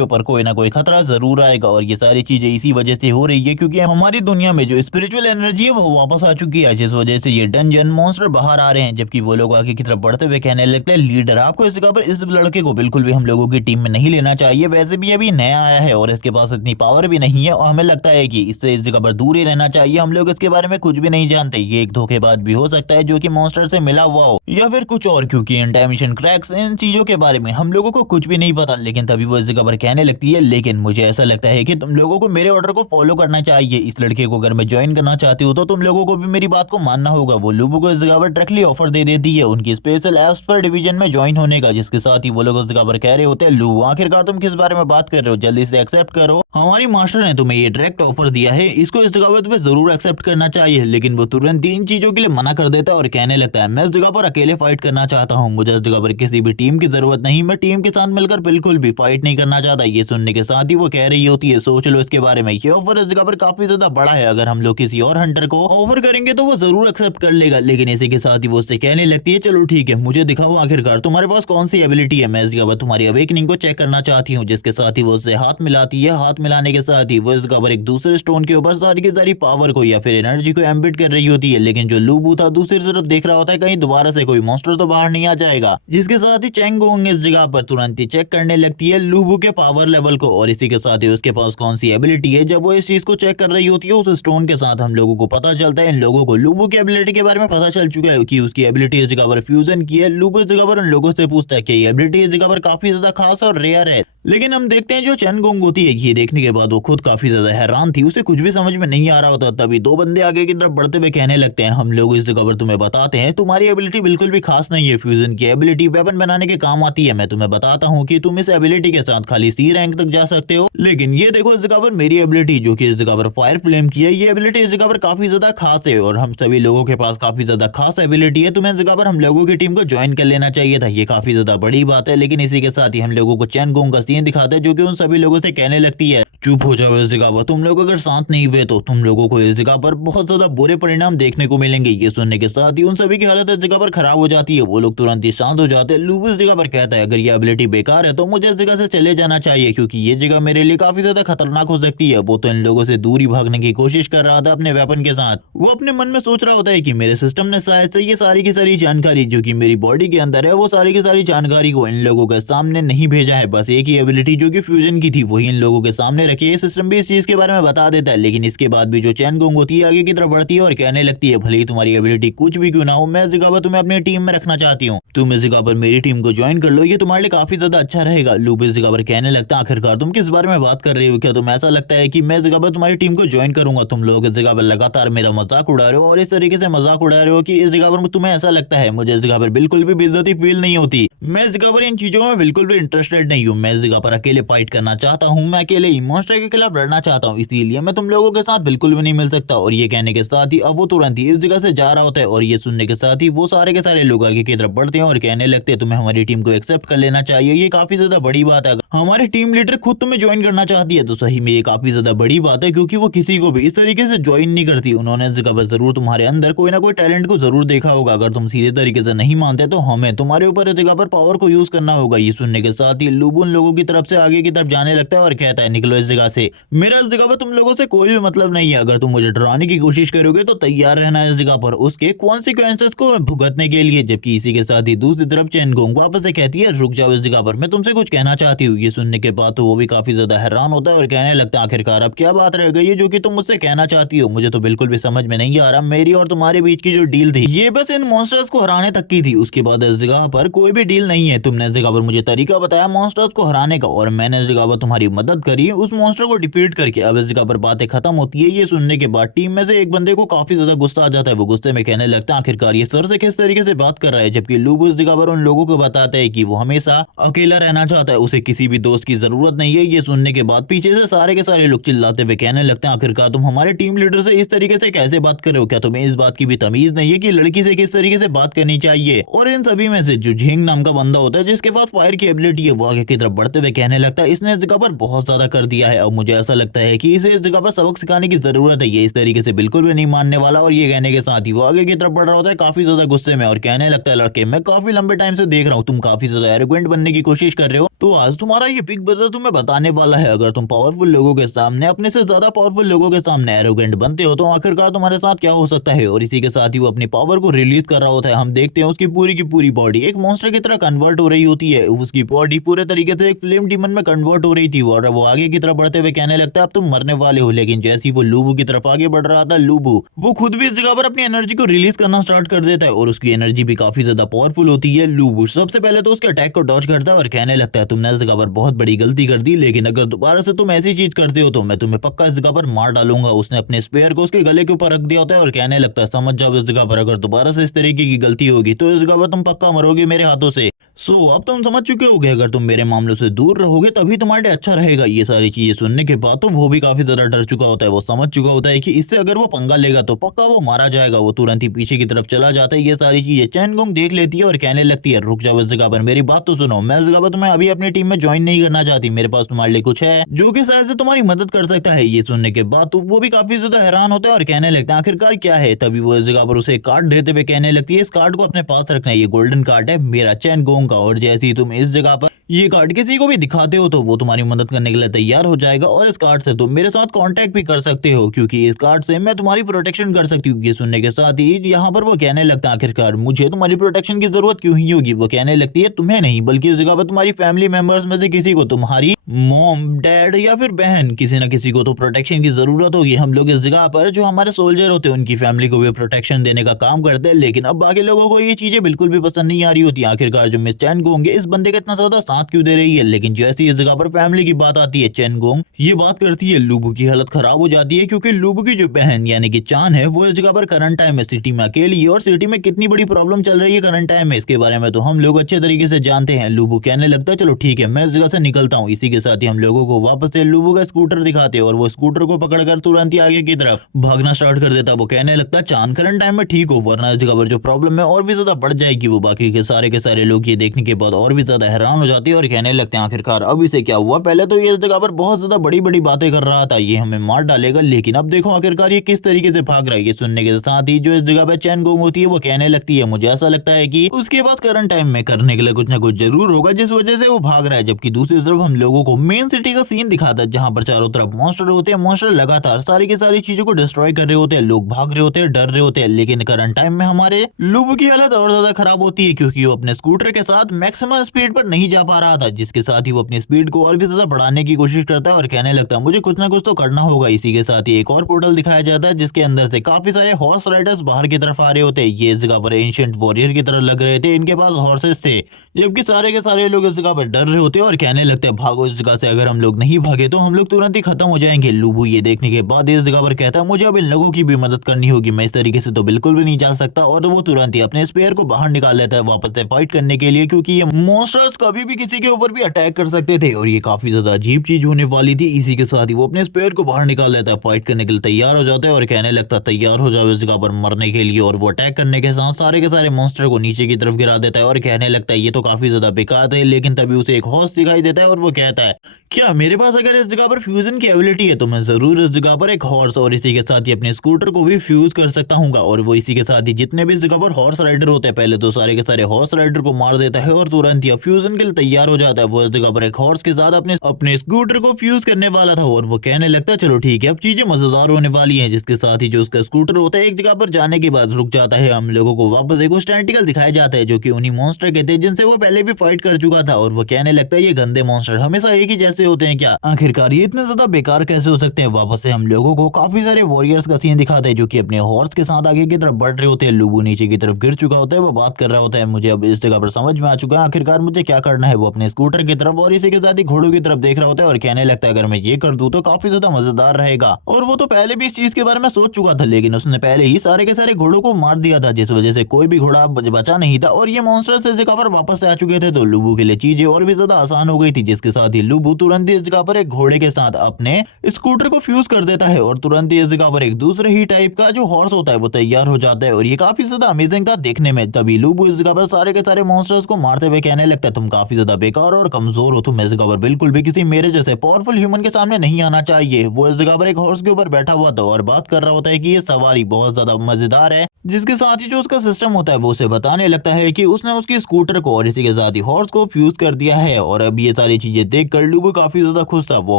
ऊपर कोई ना कोई खतरा जरूर आएगा। और ये सारी चीजें इसी वजह से हो रही है क्योंकि हमारी दुनिया में जो स्पिरिचुअल एनर्जी है वो वापस आ चुकी है, जिस वजह से ये डंजन मॉन्स्टर बाहर आ रहे हैं। जबकि वो लोग आगे की तरफ बढ़ते हुए कहने लगते हैं लीडर आपको इस जगह पर इस लड़के को बिल्कुल भी हम लोगों की टीम में नहीं लेना चाहिए, वैसे भी अभी नया आया है और इसके इतनी पावर भी नहीं है और हमें लगता है कि इससे इस जगह पर दूर ही रहना चाहिए, हम लोग इसके बारे में कुछ भी नहीं जानते, ये एक धोखेबाज भी हो सकता है जो कि मॉन्स्टर से मिला हुआ हो या फिर कुछ और, क्योंकि इन डायमेंशन क्रैक्स इन चीजों के बारे में हम लोगों को कुछ भी नहीं पता। लेकिन तभी वो इस जगह पर कहने लगती है लेकिन मुझे ऐसा लगता है कि तुम लोगों को मेरे ऑर्डर को फॉलो करना चाहिए, इस लड़के को अगर मैं ज्वाइन करना चाहती हूँ तो तुम लोगों को भी मेरी बात को मानना होगा। वो लूबू को इस जगह पर डायरेक्टली ऑफर दे देती है उनकी स्पेशल एस्पर डिवीजन में ज्वाइन होने का, जिसके साथ ही वो लोग उस जगह पर कह रहे होते हैं लूबू आखिरकार तुम किस बारे में बात कर रहे हो, जल्दी से एक्सेप्ट करो। हमारी मास्टर ने तुम्हें ये डायरेक्ट ऑफर दिया है, इसको इस जगह पर तुम्हें जरूर एक्सेप्ट करना चाहिए। लेकिन वो तुरंत इन चीजों के लिए मना कर देता है और कहने लगता है मैं इस जगह पर अकेले फाइट करना चाहता हूँ, मुझे इस जगह पर किसी भी टीम की जरूरत नहीं, मैं टीम के साथ मिलकर बिल्कुल भी फाइट नहीं करना चाहता। ये सुनने के साथ ही वो कह रही होती है सोच लो इसके बारे में, ये ऑफर इस जगह पर काफी ज्यादा बड़ा है, अगर हम लोग किसी और हंटर को ऑफर करेंगे तो वो जरूर एक्सेप्ट कर लेगा। लेकिन इसी के साथ ही वो उससे कहने लगती है चलो ठीक है, मुझे दिखाओ आखिरकार तुम्हारे पास कौन सी एबिलिटी है, मैं इस जगह पर तुम्हारी अवेकनिंग को चेक करना चाहती हूँ। जिसके साथ ही वो उससे हाथ मिलाती है, हाथ मिलाने के साथ ही वो इस जगह पर एक दूसरे स्टोन के ऊपर सारी की सारी पावर को या फिर एनर्जी को एम्बिट कर रही होती है। लेकिन जो लूबू था दूसरी तरफ देख रहा होता है कहीं दोबारा से कोई मॉन्स्टर तो बाहर नहीं आ जाएगा। जिसके साथ ही चैंगोंग इस जगह पर तुरंत ही चेक करने लगती है लूबू के पावर लेवल को, और इसी के साथ ही उसके पास कौन सी एबिलिटी है। जब वो इस चीज को चेक कर रही होती है उस स्टोन के साथ हम लोगों को पता चलता है, इन लोगों को लूबू की एबिलिटी के बारे में पता चल चुका है कि उसकी एबिलिटी इस जगह पर फ्यूजन की है। लूबू इस जगह पर उन लोगों से पूछता है कि ये एबिलिटी इस जगह पर काफी ज्यादा खास और रेयर है। लेकिन हम देखते हैं जो चैनगोंग होती है ये देखने के बाद वो खुद काफी ज्यादा हैरान थी, उसे कुछ भी समझ में नहीं आ रहा होता। तभी दो बंदे आगे की तरफ बढ़ते हुए कहने लगते हैं हम लोग इस जगह पर तुम्हें बताते हैं तुम्हारी एबिलिटी बिल्कुल भी खास नहीं है, फ्यूजन की एबिलिटी वेपन बनाने के काम आती है। मैं तुम्हें बताता हूँ कि तुम इस एबिलिटी के साथ खाली सी रैंक तक जा सकते हो, लेकिन ये देखो इस जगह पर मेरी एबिलिटी जो कि इस जगह पर फायर फ्लेम की है, ये एबिलिटी इस जगह पर काफी ज्यादा खास है और हम सभी लोगों के पास काफी ज्यादा खास एबिलिटी है। तुम्हें इस जगह पर हम लोगों की टीम को ज्वाइन कर लेना चाहिए था, ये काफी ज्यादा बड़ी बात है। लेकिन इसी के साथ ही हम लोगों को चैनगोंग का सीन दिखाते हैं जो कि उन सभी लोगों से कहने लगती है चुप हो जाओ इस जगह पर, तुम लोग अगर शांत नहीं हुए तो तुम लोगों को इस जगह पर बहुत ज्यादा बुरे परिणाम देखने को मिलेंगे। ये सुनने के साथ ही उन सभी की हालत इस जगह पर खराब हो जाती है, वो लोग तुरंत ही शांत हो जाते हैं। लूबू इस जगह पर कहता है अगर ये एबिलिटी बेकार है तो मुझे इस जगह से चले जाना चाहिए क्योंकि ये जगह मेरे लिए काफी ज्यादा खतरनाक हो सकती है। वो तो इन लोगों से दूर ही भागने की कोशिश कर रहा था अपने वेपन के साथ। वो अपने मन में सोच रहा होता है कि मेरे सिस्टम ने शायद से ये सारी की सारी जानकारी जो कि मेरी बॉडी के अंदर है वो सारी की सारी जानकारी को इन लोगों के सामने नहीं भेजा है, बस एक ही एबिलिटी जो कि फ्यूजन की थी वही इन लोगों के सामने रखी है। सिस्टम भी इस चीज के बारे में बता देता है, लेकिन इसके बाद भी जो चैनगोंग होती है आगे की तरफ बढ़ती है और कहने लगती है भले ही तुम्हारी एबिलिटी कुछ भी क्यों ना हो, मैं इस जगह पर तुम्हें अपनी टीम में रखना चाहती हूँ, तुम इस जगह पर मेरी टीम को ज्वाइन कर लो, ये तुम्हारे लिए काफी ज्यादा अच्छा रहेगा। लूबू इस जगह पर कहने लगता है आखिरकार तुम किस बारे में बात कर रहे हो, क्या तुम्हें ऐसा लगता है कि मैं इस जगह पर तुम्हारी टीम को ज्वाइन करूंगा? तुम लोग इस जगह पर लगातार मेरा मजाक उड़ा रहे हो और इस तरीके से मजाक उड़ा रहे हो कि इस जगह पर तुम्हें ऐसा लगता है मुझे इस जगह पर बिल्कुल भी बेइज्जती फील नहीं होती। मैं इस जगह पर इन चीजों में बिल्कुल भी इंटरेस्टेड नहीं हूँ, मैं इस जगह पर अकेले फाइट करना चाहता हूँ, मैं अकेले ही मॉन्स्टर के खिलाफ लड़ना चाहता हूँ, इसीलिए मैं तुम लोगों के साथ बिल्कुल भी नहीं मिल सकता। और ये कहने के साथ ही अब वो तुरंत ही इस जगह से जा रहा होता है और ये सुनने के साथ ही वो सारे के सारे लोग आगे की तरफ बढ़ते हैं और कहने लगते हैं तुम्हें हमारी टीम को एक्सेप्ट कर लेना चाहिए, ये काफी ज्यादा बड़ी बात है। हमारी टीम लीडर खुद तुम्हें ज्वाइन करना चाहती है तो सही में ये काफी ज्यादा बड़ी बात है क्योंकि वो किसी को भी इस तरीके से ज्वाइन नहीं करती। उन्होंने इस जगह पर जरूर तुम्हारे अंदर कोई ना कोई टैलेंट को जरूर देखा होगा, अगर तुम सीधे तरीके से नहीं मानते तो हमें तुम्हारे ऊपर इस जगह पर पावर को यूज करना होगा। ये सुनने के साथ ही लूबू उन लोगों की तरफ से आगे की तरफ जाने लगता है और कहता है निकलो इस जगह से, मेरा इस जगह पर तुम लोगों से कोई भी मतलब नहीं है, अगर तुम मुझे डराने की कोशिश करोगे तो तैयार रहना इस जगह पर उसके कॉन्सिक्वेंसेस को भुगतने के लिए। जबकि इसी के साथ ही दूसरी तरफ चैनगोंग वापस से कहती है रुक जाओ इस जगह पर, मैं तुमसे कुछ कहना चाहती हूँ। ये सुनने के बाद तो वो भी काफी ज्यादा हैरान होता है और कहने लगता है आखिरकार अब क्या बात रह गई है जो कि तुम मुझसे कहना चाहती हो, मुझे तो बिल्कुल भी समझ में नहीं आ रहा। मेरी और तुम्हारे बीच की जो डील थी ये बस इन मॉन्स्टर्स को हराने तक की थी, उसके बाद इस जगह पर कोई भी डील नहीं है। तुमने इस जगह पर मुझे तरीका बताया मॉन्स्टर्स को हराने का और मैंने इस जगह पर तुम्हारी मदद करी उस मॉन्स्टर को डिफीट करके, अब इस जगह पर बातें खत्म होती है। ये सुनने के बाद टीम में से एक बंदे को काफी ज्यादा गुस्सा आ जाता है, वो गुस्से में कहने लगता है आखिरकार ये सर से किस तरीके से बात कर रहा है, जबकि लूबू इस जगह पर उन लोगों को बताता है कि वो हमेशा अकेला रहना चाहता है, उसे किसी भी दोस्त की जरूरत नहीं है। ये सुनने के बाद पीछे से सारे के सारे लोग चिल्लाते हुए कहने लगते हैं आखिरकार तुम हमारे टीम लीडर से इस तरीके से कैसे बात कर रहे हो, क्या तुम्हें इस बात की भी तमीज नहीं है कि लड़की से किस तरीके से बात करनी चाहिए। और इन सभी में से जो झिंग नाम का बंदा होता है जिसके पास फायर की एबिलिटी है वो आगे की तरफ बढ़ते हुए कहने लगता है इसने इस जगह पर बहुत ज्यादा कर दिया है, अब मुझे ऐसा लगता है कि इसे इस जगह पर सबक सिखाने की जरूरत है, ये इस तरीके से बिल्कुल भी नहीं मानने वाला। और ये कहने के साथ ही वो आगे की तरफ बढ़ रहा होता है काफी ज्यादा गुस्से में और कहने लगता है लड़के मैं काफी लंबे टाइम से देख रहा हूँ तुम काफी ज्यादा एरोगेंट बनने की कोशिश कर रहे हो, तो आज तुम्हारा ये बिग ब्रदर तुम्हें बताने वाला है अगर तुम पावरफुल लोगों के सामने अपने से ज्यादा पावरफुल लोगों के सामने एरोगेंट बनते हो तो आखिरकार तुम्हारे साथ क्या हो सकता है। और इसी के साथ ही वो अपनी पावर को रिलीज कर रहा होता है, हम देखते हैं उसकी पूरी की पूरी बॉडी एक मॉन्स्टर की तरह कन्वर्ट हो रही होती है, उसकी बॉडी पूरे तरीके से एक फ्लेम डीमन में कन्वर्ट हो रही थी और वो आगे की तरफ बढ़ते हुए कहने लगता है अब तुम मरने वाले हो। लेकिन जैसे ही वो लूबू की तरफ आगे बढ़ रहा था लूबू वो खुद भी इस जगह पर अपनी एनर्जी को रिलीज करना स्टार्ट कर देता है और उसकी एनर्जी भी काफी ज्यादा पावरफुल होती है। लूबू सबसे पहले तो उसके अटैक को डॉज करता है और कहने लगता है तुमने इस जगह पर बहुत बड़ी गलती कर दी, लेकिन अगर दोबारा से तुम ऐसी चीज करते हो तो मैं तुम्हें पक्का इस जगह पर मार डालूंगा। उसने अपने स्पेयर को उसके गले के ऊपर रख दिया होता है और कहने लगता है समझ जाओ इस जगह पर अगर दोबारा से इस तरीके की गलती होगी तो इस जगह पर तुम पक्का मरोगे मेरे हाथों से। अब तुम समझ चुके होगे, अगर तुम मेरे मामलों से दूर रहोगे तभी तुम्हारे लिए अच्छा रहेगा। ये सारी चीजें सुनने के बाद तो वो भी काफी ज्यादा डर चुका होता है। वो समझ चुका होता है कि इससे अगर वो पंगा लेगा तो पक्का वो मारा जाएगा। वो तुरंत ही पीछे की तरफ चला जाता है। ये सारी चीजें चैन गोंग देख लेती है और कहने लगती है, रुक जाओ इस जगह पर, मेरी बात तो सुनो। मैं इस जगह पर तुम्हें अभी अपनी टीम में ज्वाइन नहीं करना चाहती। मेरे पास तुम्हारे लिए कुछ है जो कि शायद से तुम्हारी मदद कर सकता है। ये सुनने के बाद तो वो भी काफी ज्यादा हैरान होता है और कहने लगता है, आखिरकार क्या है। तभी वो इस जगह पर उसे एक कार्ड देते हुए कहने लगती है, इस कार्ड को अपने पास रखना है। ये गोल्डन कार्ड है मेरा, चैन गोंग का, और जैसे ही तुम इस जगह पर ये कार्ड किसी को भी दिखाते हो तो वो तुम्हारी मदद करने के लिए तैयार हो जाएगा। और इस कार्ड से तुम मेरे साथ कांटेक्ट भी कर सकते हो, क्योंकि इस कार्ड से मैं तुम्हारी प्रोटेक्शन कर सकती हूँ। ये सुनने के साथ ही यहाँ पर वो कहने लगता है, आखिरकार मुझे तुम्हारी प्रोटेक्शन की जरूरत क्यों ही होगी। वो कहने लगती है, तुम्हें नहीं बल्कि इस जगह पर तुम्हारी फैमिली मेंबर्स में से किसी को, तुम्हारी मॉम, डैड या फिर बहन, किसी ना किसी को तो प्रोटेक्शन की जरूरत होगी। हम लोग इस जगह पर जो हमारे सोल्जर होते हैं उनकी फैमिली को भी प्रोटेक्शन देने का काम करते हैं, लेकिन अब बाकी लोगों को ये चीजें बिल्कुल भी पसंद नहीं आ रही होती। आखिरकार जो मिस चैन गोंग है इस बंदे का इतना ज्यादा साथ क्यों दे रही है। लेकिन जैसे इस जगह पर फैमिली की बात आती है, चैन गोंग ये बात करती है, लूबू की हालत खराब हो जाती है, क्योंकि लूबू की जो बहन यानी कि चान है वो इस जगह पर करंट टाइम में सिटी में अकेली है। और सिटी में कितनी बड़ी प्रॉब्लम चल रही है करंट टाइम में, इसके बारे में तो हम लोग अच्छे तरीके से जानते हैं। लूबू कहने लगता है, चलो ठीक है मैं इस जगह से निकलता हूँ। इसी के साथ ही हम लोगों को वापस से लूबू का स्कूटर दिखाते हैं और वो स्कूटर को पकड़कर तुरंत ही आगे की तरफ भागना स्टार्ट कर देता है। वो कहने लगता है, चांद करंट टाइम में ठीक हो, वरना इस जगह पर जो प्रॉब्लम है और भी ज्यादा बढ़ जाएगी। वो बाकी के सारे लोग ये देखने के बाद और भी ज्यादा हैरान हो जाते हैं और कहने लगते हैं, आखिरकार अब इसे क्या हुआ। पहले तो ये इस जगह पर बहुत ज्यादा बड़ी बड़ी बातें कर रहा था, ये हमें मार डालेगा, लेकिन अब देखो आखिरकार ये किस तरीके से भाग रहा है। ये सुनने के साथ ही जो इस जगह पर चैन गोंग होती है वो कहने लगती है, मुझे ऐसा लगता है कि उसके पास करंट टाइम में करने के लिए कुछ ना कुछ जरूर होगा जिस वजह से वो भाग रहा है। जबकि दूसरी तरफ हम लोगों को मेन सिटी का सीन दिखाता है, जहां पर चारों तरफ मॉन्स्टर होते हैं। मॉन्स्टर लगातार सारी की सारी चीजों को डिस्ट्रॉय कर रहे होते हैं, लोग भाग रहे होते हैं, डर रहे होते हैं। लेकिन करंट टाइम में हमारे लूबू की हालत और ज्यादा खराब होती है, क्योंकि वो अपने स्कूटर के साथ मैक्सिमम स्पीड पर नहीं जा पा रहा था, जिसके साथ ही वो अपनी स्पीड को और भी ज्यादा बढ़ाने की कोशिश करता है और कहने लगता है, मुझे कुछ ना कुछ तो करना होगा। इसी के साथ ही एक और पोर्टल दिखाया जाता है जिसके अंदर से काफी सारे हॉर्स राइडर्स बाहर की तरफ आ रहे होते हैं। ये इस जगह पर एंशिएंट वॉरियर की तरह लग रहे थे, इनके पास हॉर्सेस थे, जबकि सारे के सारे लोग इस जगह पर डर रहे होते हैं और कहने लगते हैं, भागो इस जगह से, अगर हम लोग नहीं भागे तो हम लोग तुरंत ही खत्म हो जाएंगे। लूबू ये देखने के बाद इस जगह पर कहता है, मुझे अब इन लोगों की भी मदद करनी होगी, मैं इस तरीके से तो बिल्कुल भी नहीं जा सकता। और वो तुरंत ही अपने स्पेयर को बाहर निकाल लेता है वापस से फाइट करने के लिए, क्योंकि ये मॉन्स्टर्स कभी भी किसी के ऊपर भी अटैक कर सकते थे और ये काफी ज्यादा अजीब चीज होने वाली थी। इसी के साथ ही वो अपने स्पेयर को बाहर निकाल लेता है, फाइट करने के लिए तैयार हो जाता है और कहने लगता है, तैयार हो जाओ इस जगह पर मरने के लिए। और वो अटैक करने के साथ सारे के सारे मॉन्स्टर को नीचे की तरफ गिरा देता है और कहने लगता है, ये तो काफी ज्यादा बेकार है। लेकिन तभी उसे एक हॉर्स दिखाई देता है और वो कहता है, क्या मेरे पास अगर इस जगह पर फ्यूजन की एबिलिटी है तो मैं जरूर इस जगह पर एक हॉर्स और इसी के साथ ही अपने स्कूटर को भी फ्यूज कर सकता हूँ। और वो इसी के साथ ही जितने भी इस जगह पर हॉर्स राइडर होते हैं, पहले तो सारे के सारे हॉर्स राइडर को मार देता है और तुरंत ही फ्यूजन के लिए तैयार हो जाता है। वो इस जगह पर एक हॉर्स के साथ अपने स्कूटर को फ्यूज करने वाला था और वो कहने लगता है, चलो ठीक है अब चीजें मजेदार होने वाली हैं। जिसके साथ ही जो उसका स्कूटर होता है एक जगह पर जाने के बाद रुक जाता है। हम लोगों को वापस एक टेंटिकल दिखाया जाता है जो कि उन्हीं मॉन्स्टर के थे जिनसे वो पहले भी फाइट कर चुका था। और वो कहने लगता है, ये गंदे मॉन्स्टर हमेशा एक ही जैसे होते हैं क्या, आखिरकार ये इतने ज्यादा बेकार कैसे हो सकते हैं। वापस से हम लोगों को काफी सारे वॉरियर्स का सीन दिखाते हैं जो कि अपने हॉर्स के साथ आगे की तरफ बढ़ रहे होते हैं। लूबू नीचे की तरफ गिर चुका होता है, वो बात कर रहा होता है, मुझे अब इस जगह पर समझ में आ चुका है आखिरकार मुझे क्या करना है। वो अपने स्कूटर की तरफ और इसी के साथ ही घोड़ों की तरफ देख रहा होता है और कहने लगता है, अगर मैं ये कर दूं तो काफी ज्यादा मजेदार रहेगा। और वो तो पहले भी इस चीज के बारे में सोच चुका था, लेकिन उसने पहले ही सारे के सारे घोड़ों को मार दिया था, जिस वजह से कोई भी घोड़ा बचा नहीं था और ये मॉन्स्टर्स इस जगह पर वापस आ चुके थे। तो लूबू के लिए चीजें और भी ज्यादा आसान हो गई थी, जिसके साथ ही लूबू तुरंत ही इस जगह पर एक घोड़े के साथ अपने स्कूटर को फ्यूज कर देता है और तुरंत ही इस जगह पर एक दूसरे ही टाइप का जो हॉर्स होता है वो तैयार हो जाता है। और ये काफी ज्यादा अमेजिंग था देखने में। तभी लूबू इस जगह पर सारे के सारे मॉन्स्टर्स को मारते हुए कहने लगता है, तुम काफी ज्यादा बेकार और कमजोर हो, तुम इस जगह पर बिल्कुल भी किसी मेरे जैसे पावरफुल ह्यूमन के सामने नहीं आना चाहिए। वो इस जगह पर एक हॉर्स के ऊपर बैठा हुआ था और बात कर रहा होता है कि ये सवारी बहुत ज्यादा मजेदार है, जिसके साथ ही जो उसका सिस्टम होता है वो उसे बताने लगता है कि उसने उसकी स्कूटर को और इसी के साथ ही हॉर्स को फ्यूज कर दिया है। और अब ये सारी चीजें देखकर लूबू काफी ज्यादा खुश था। वो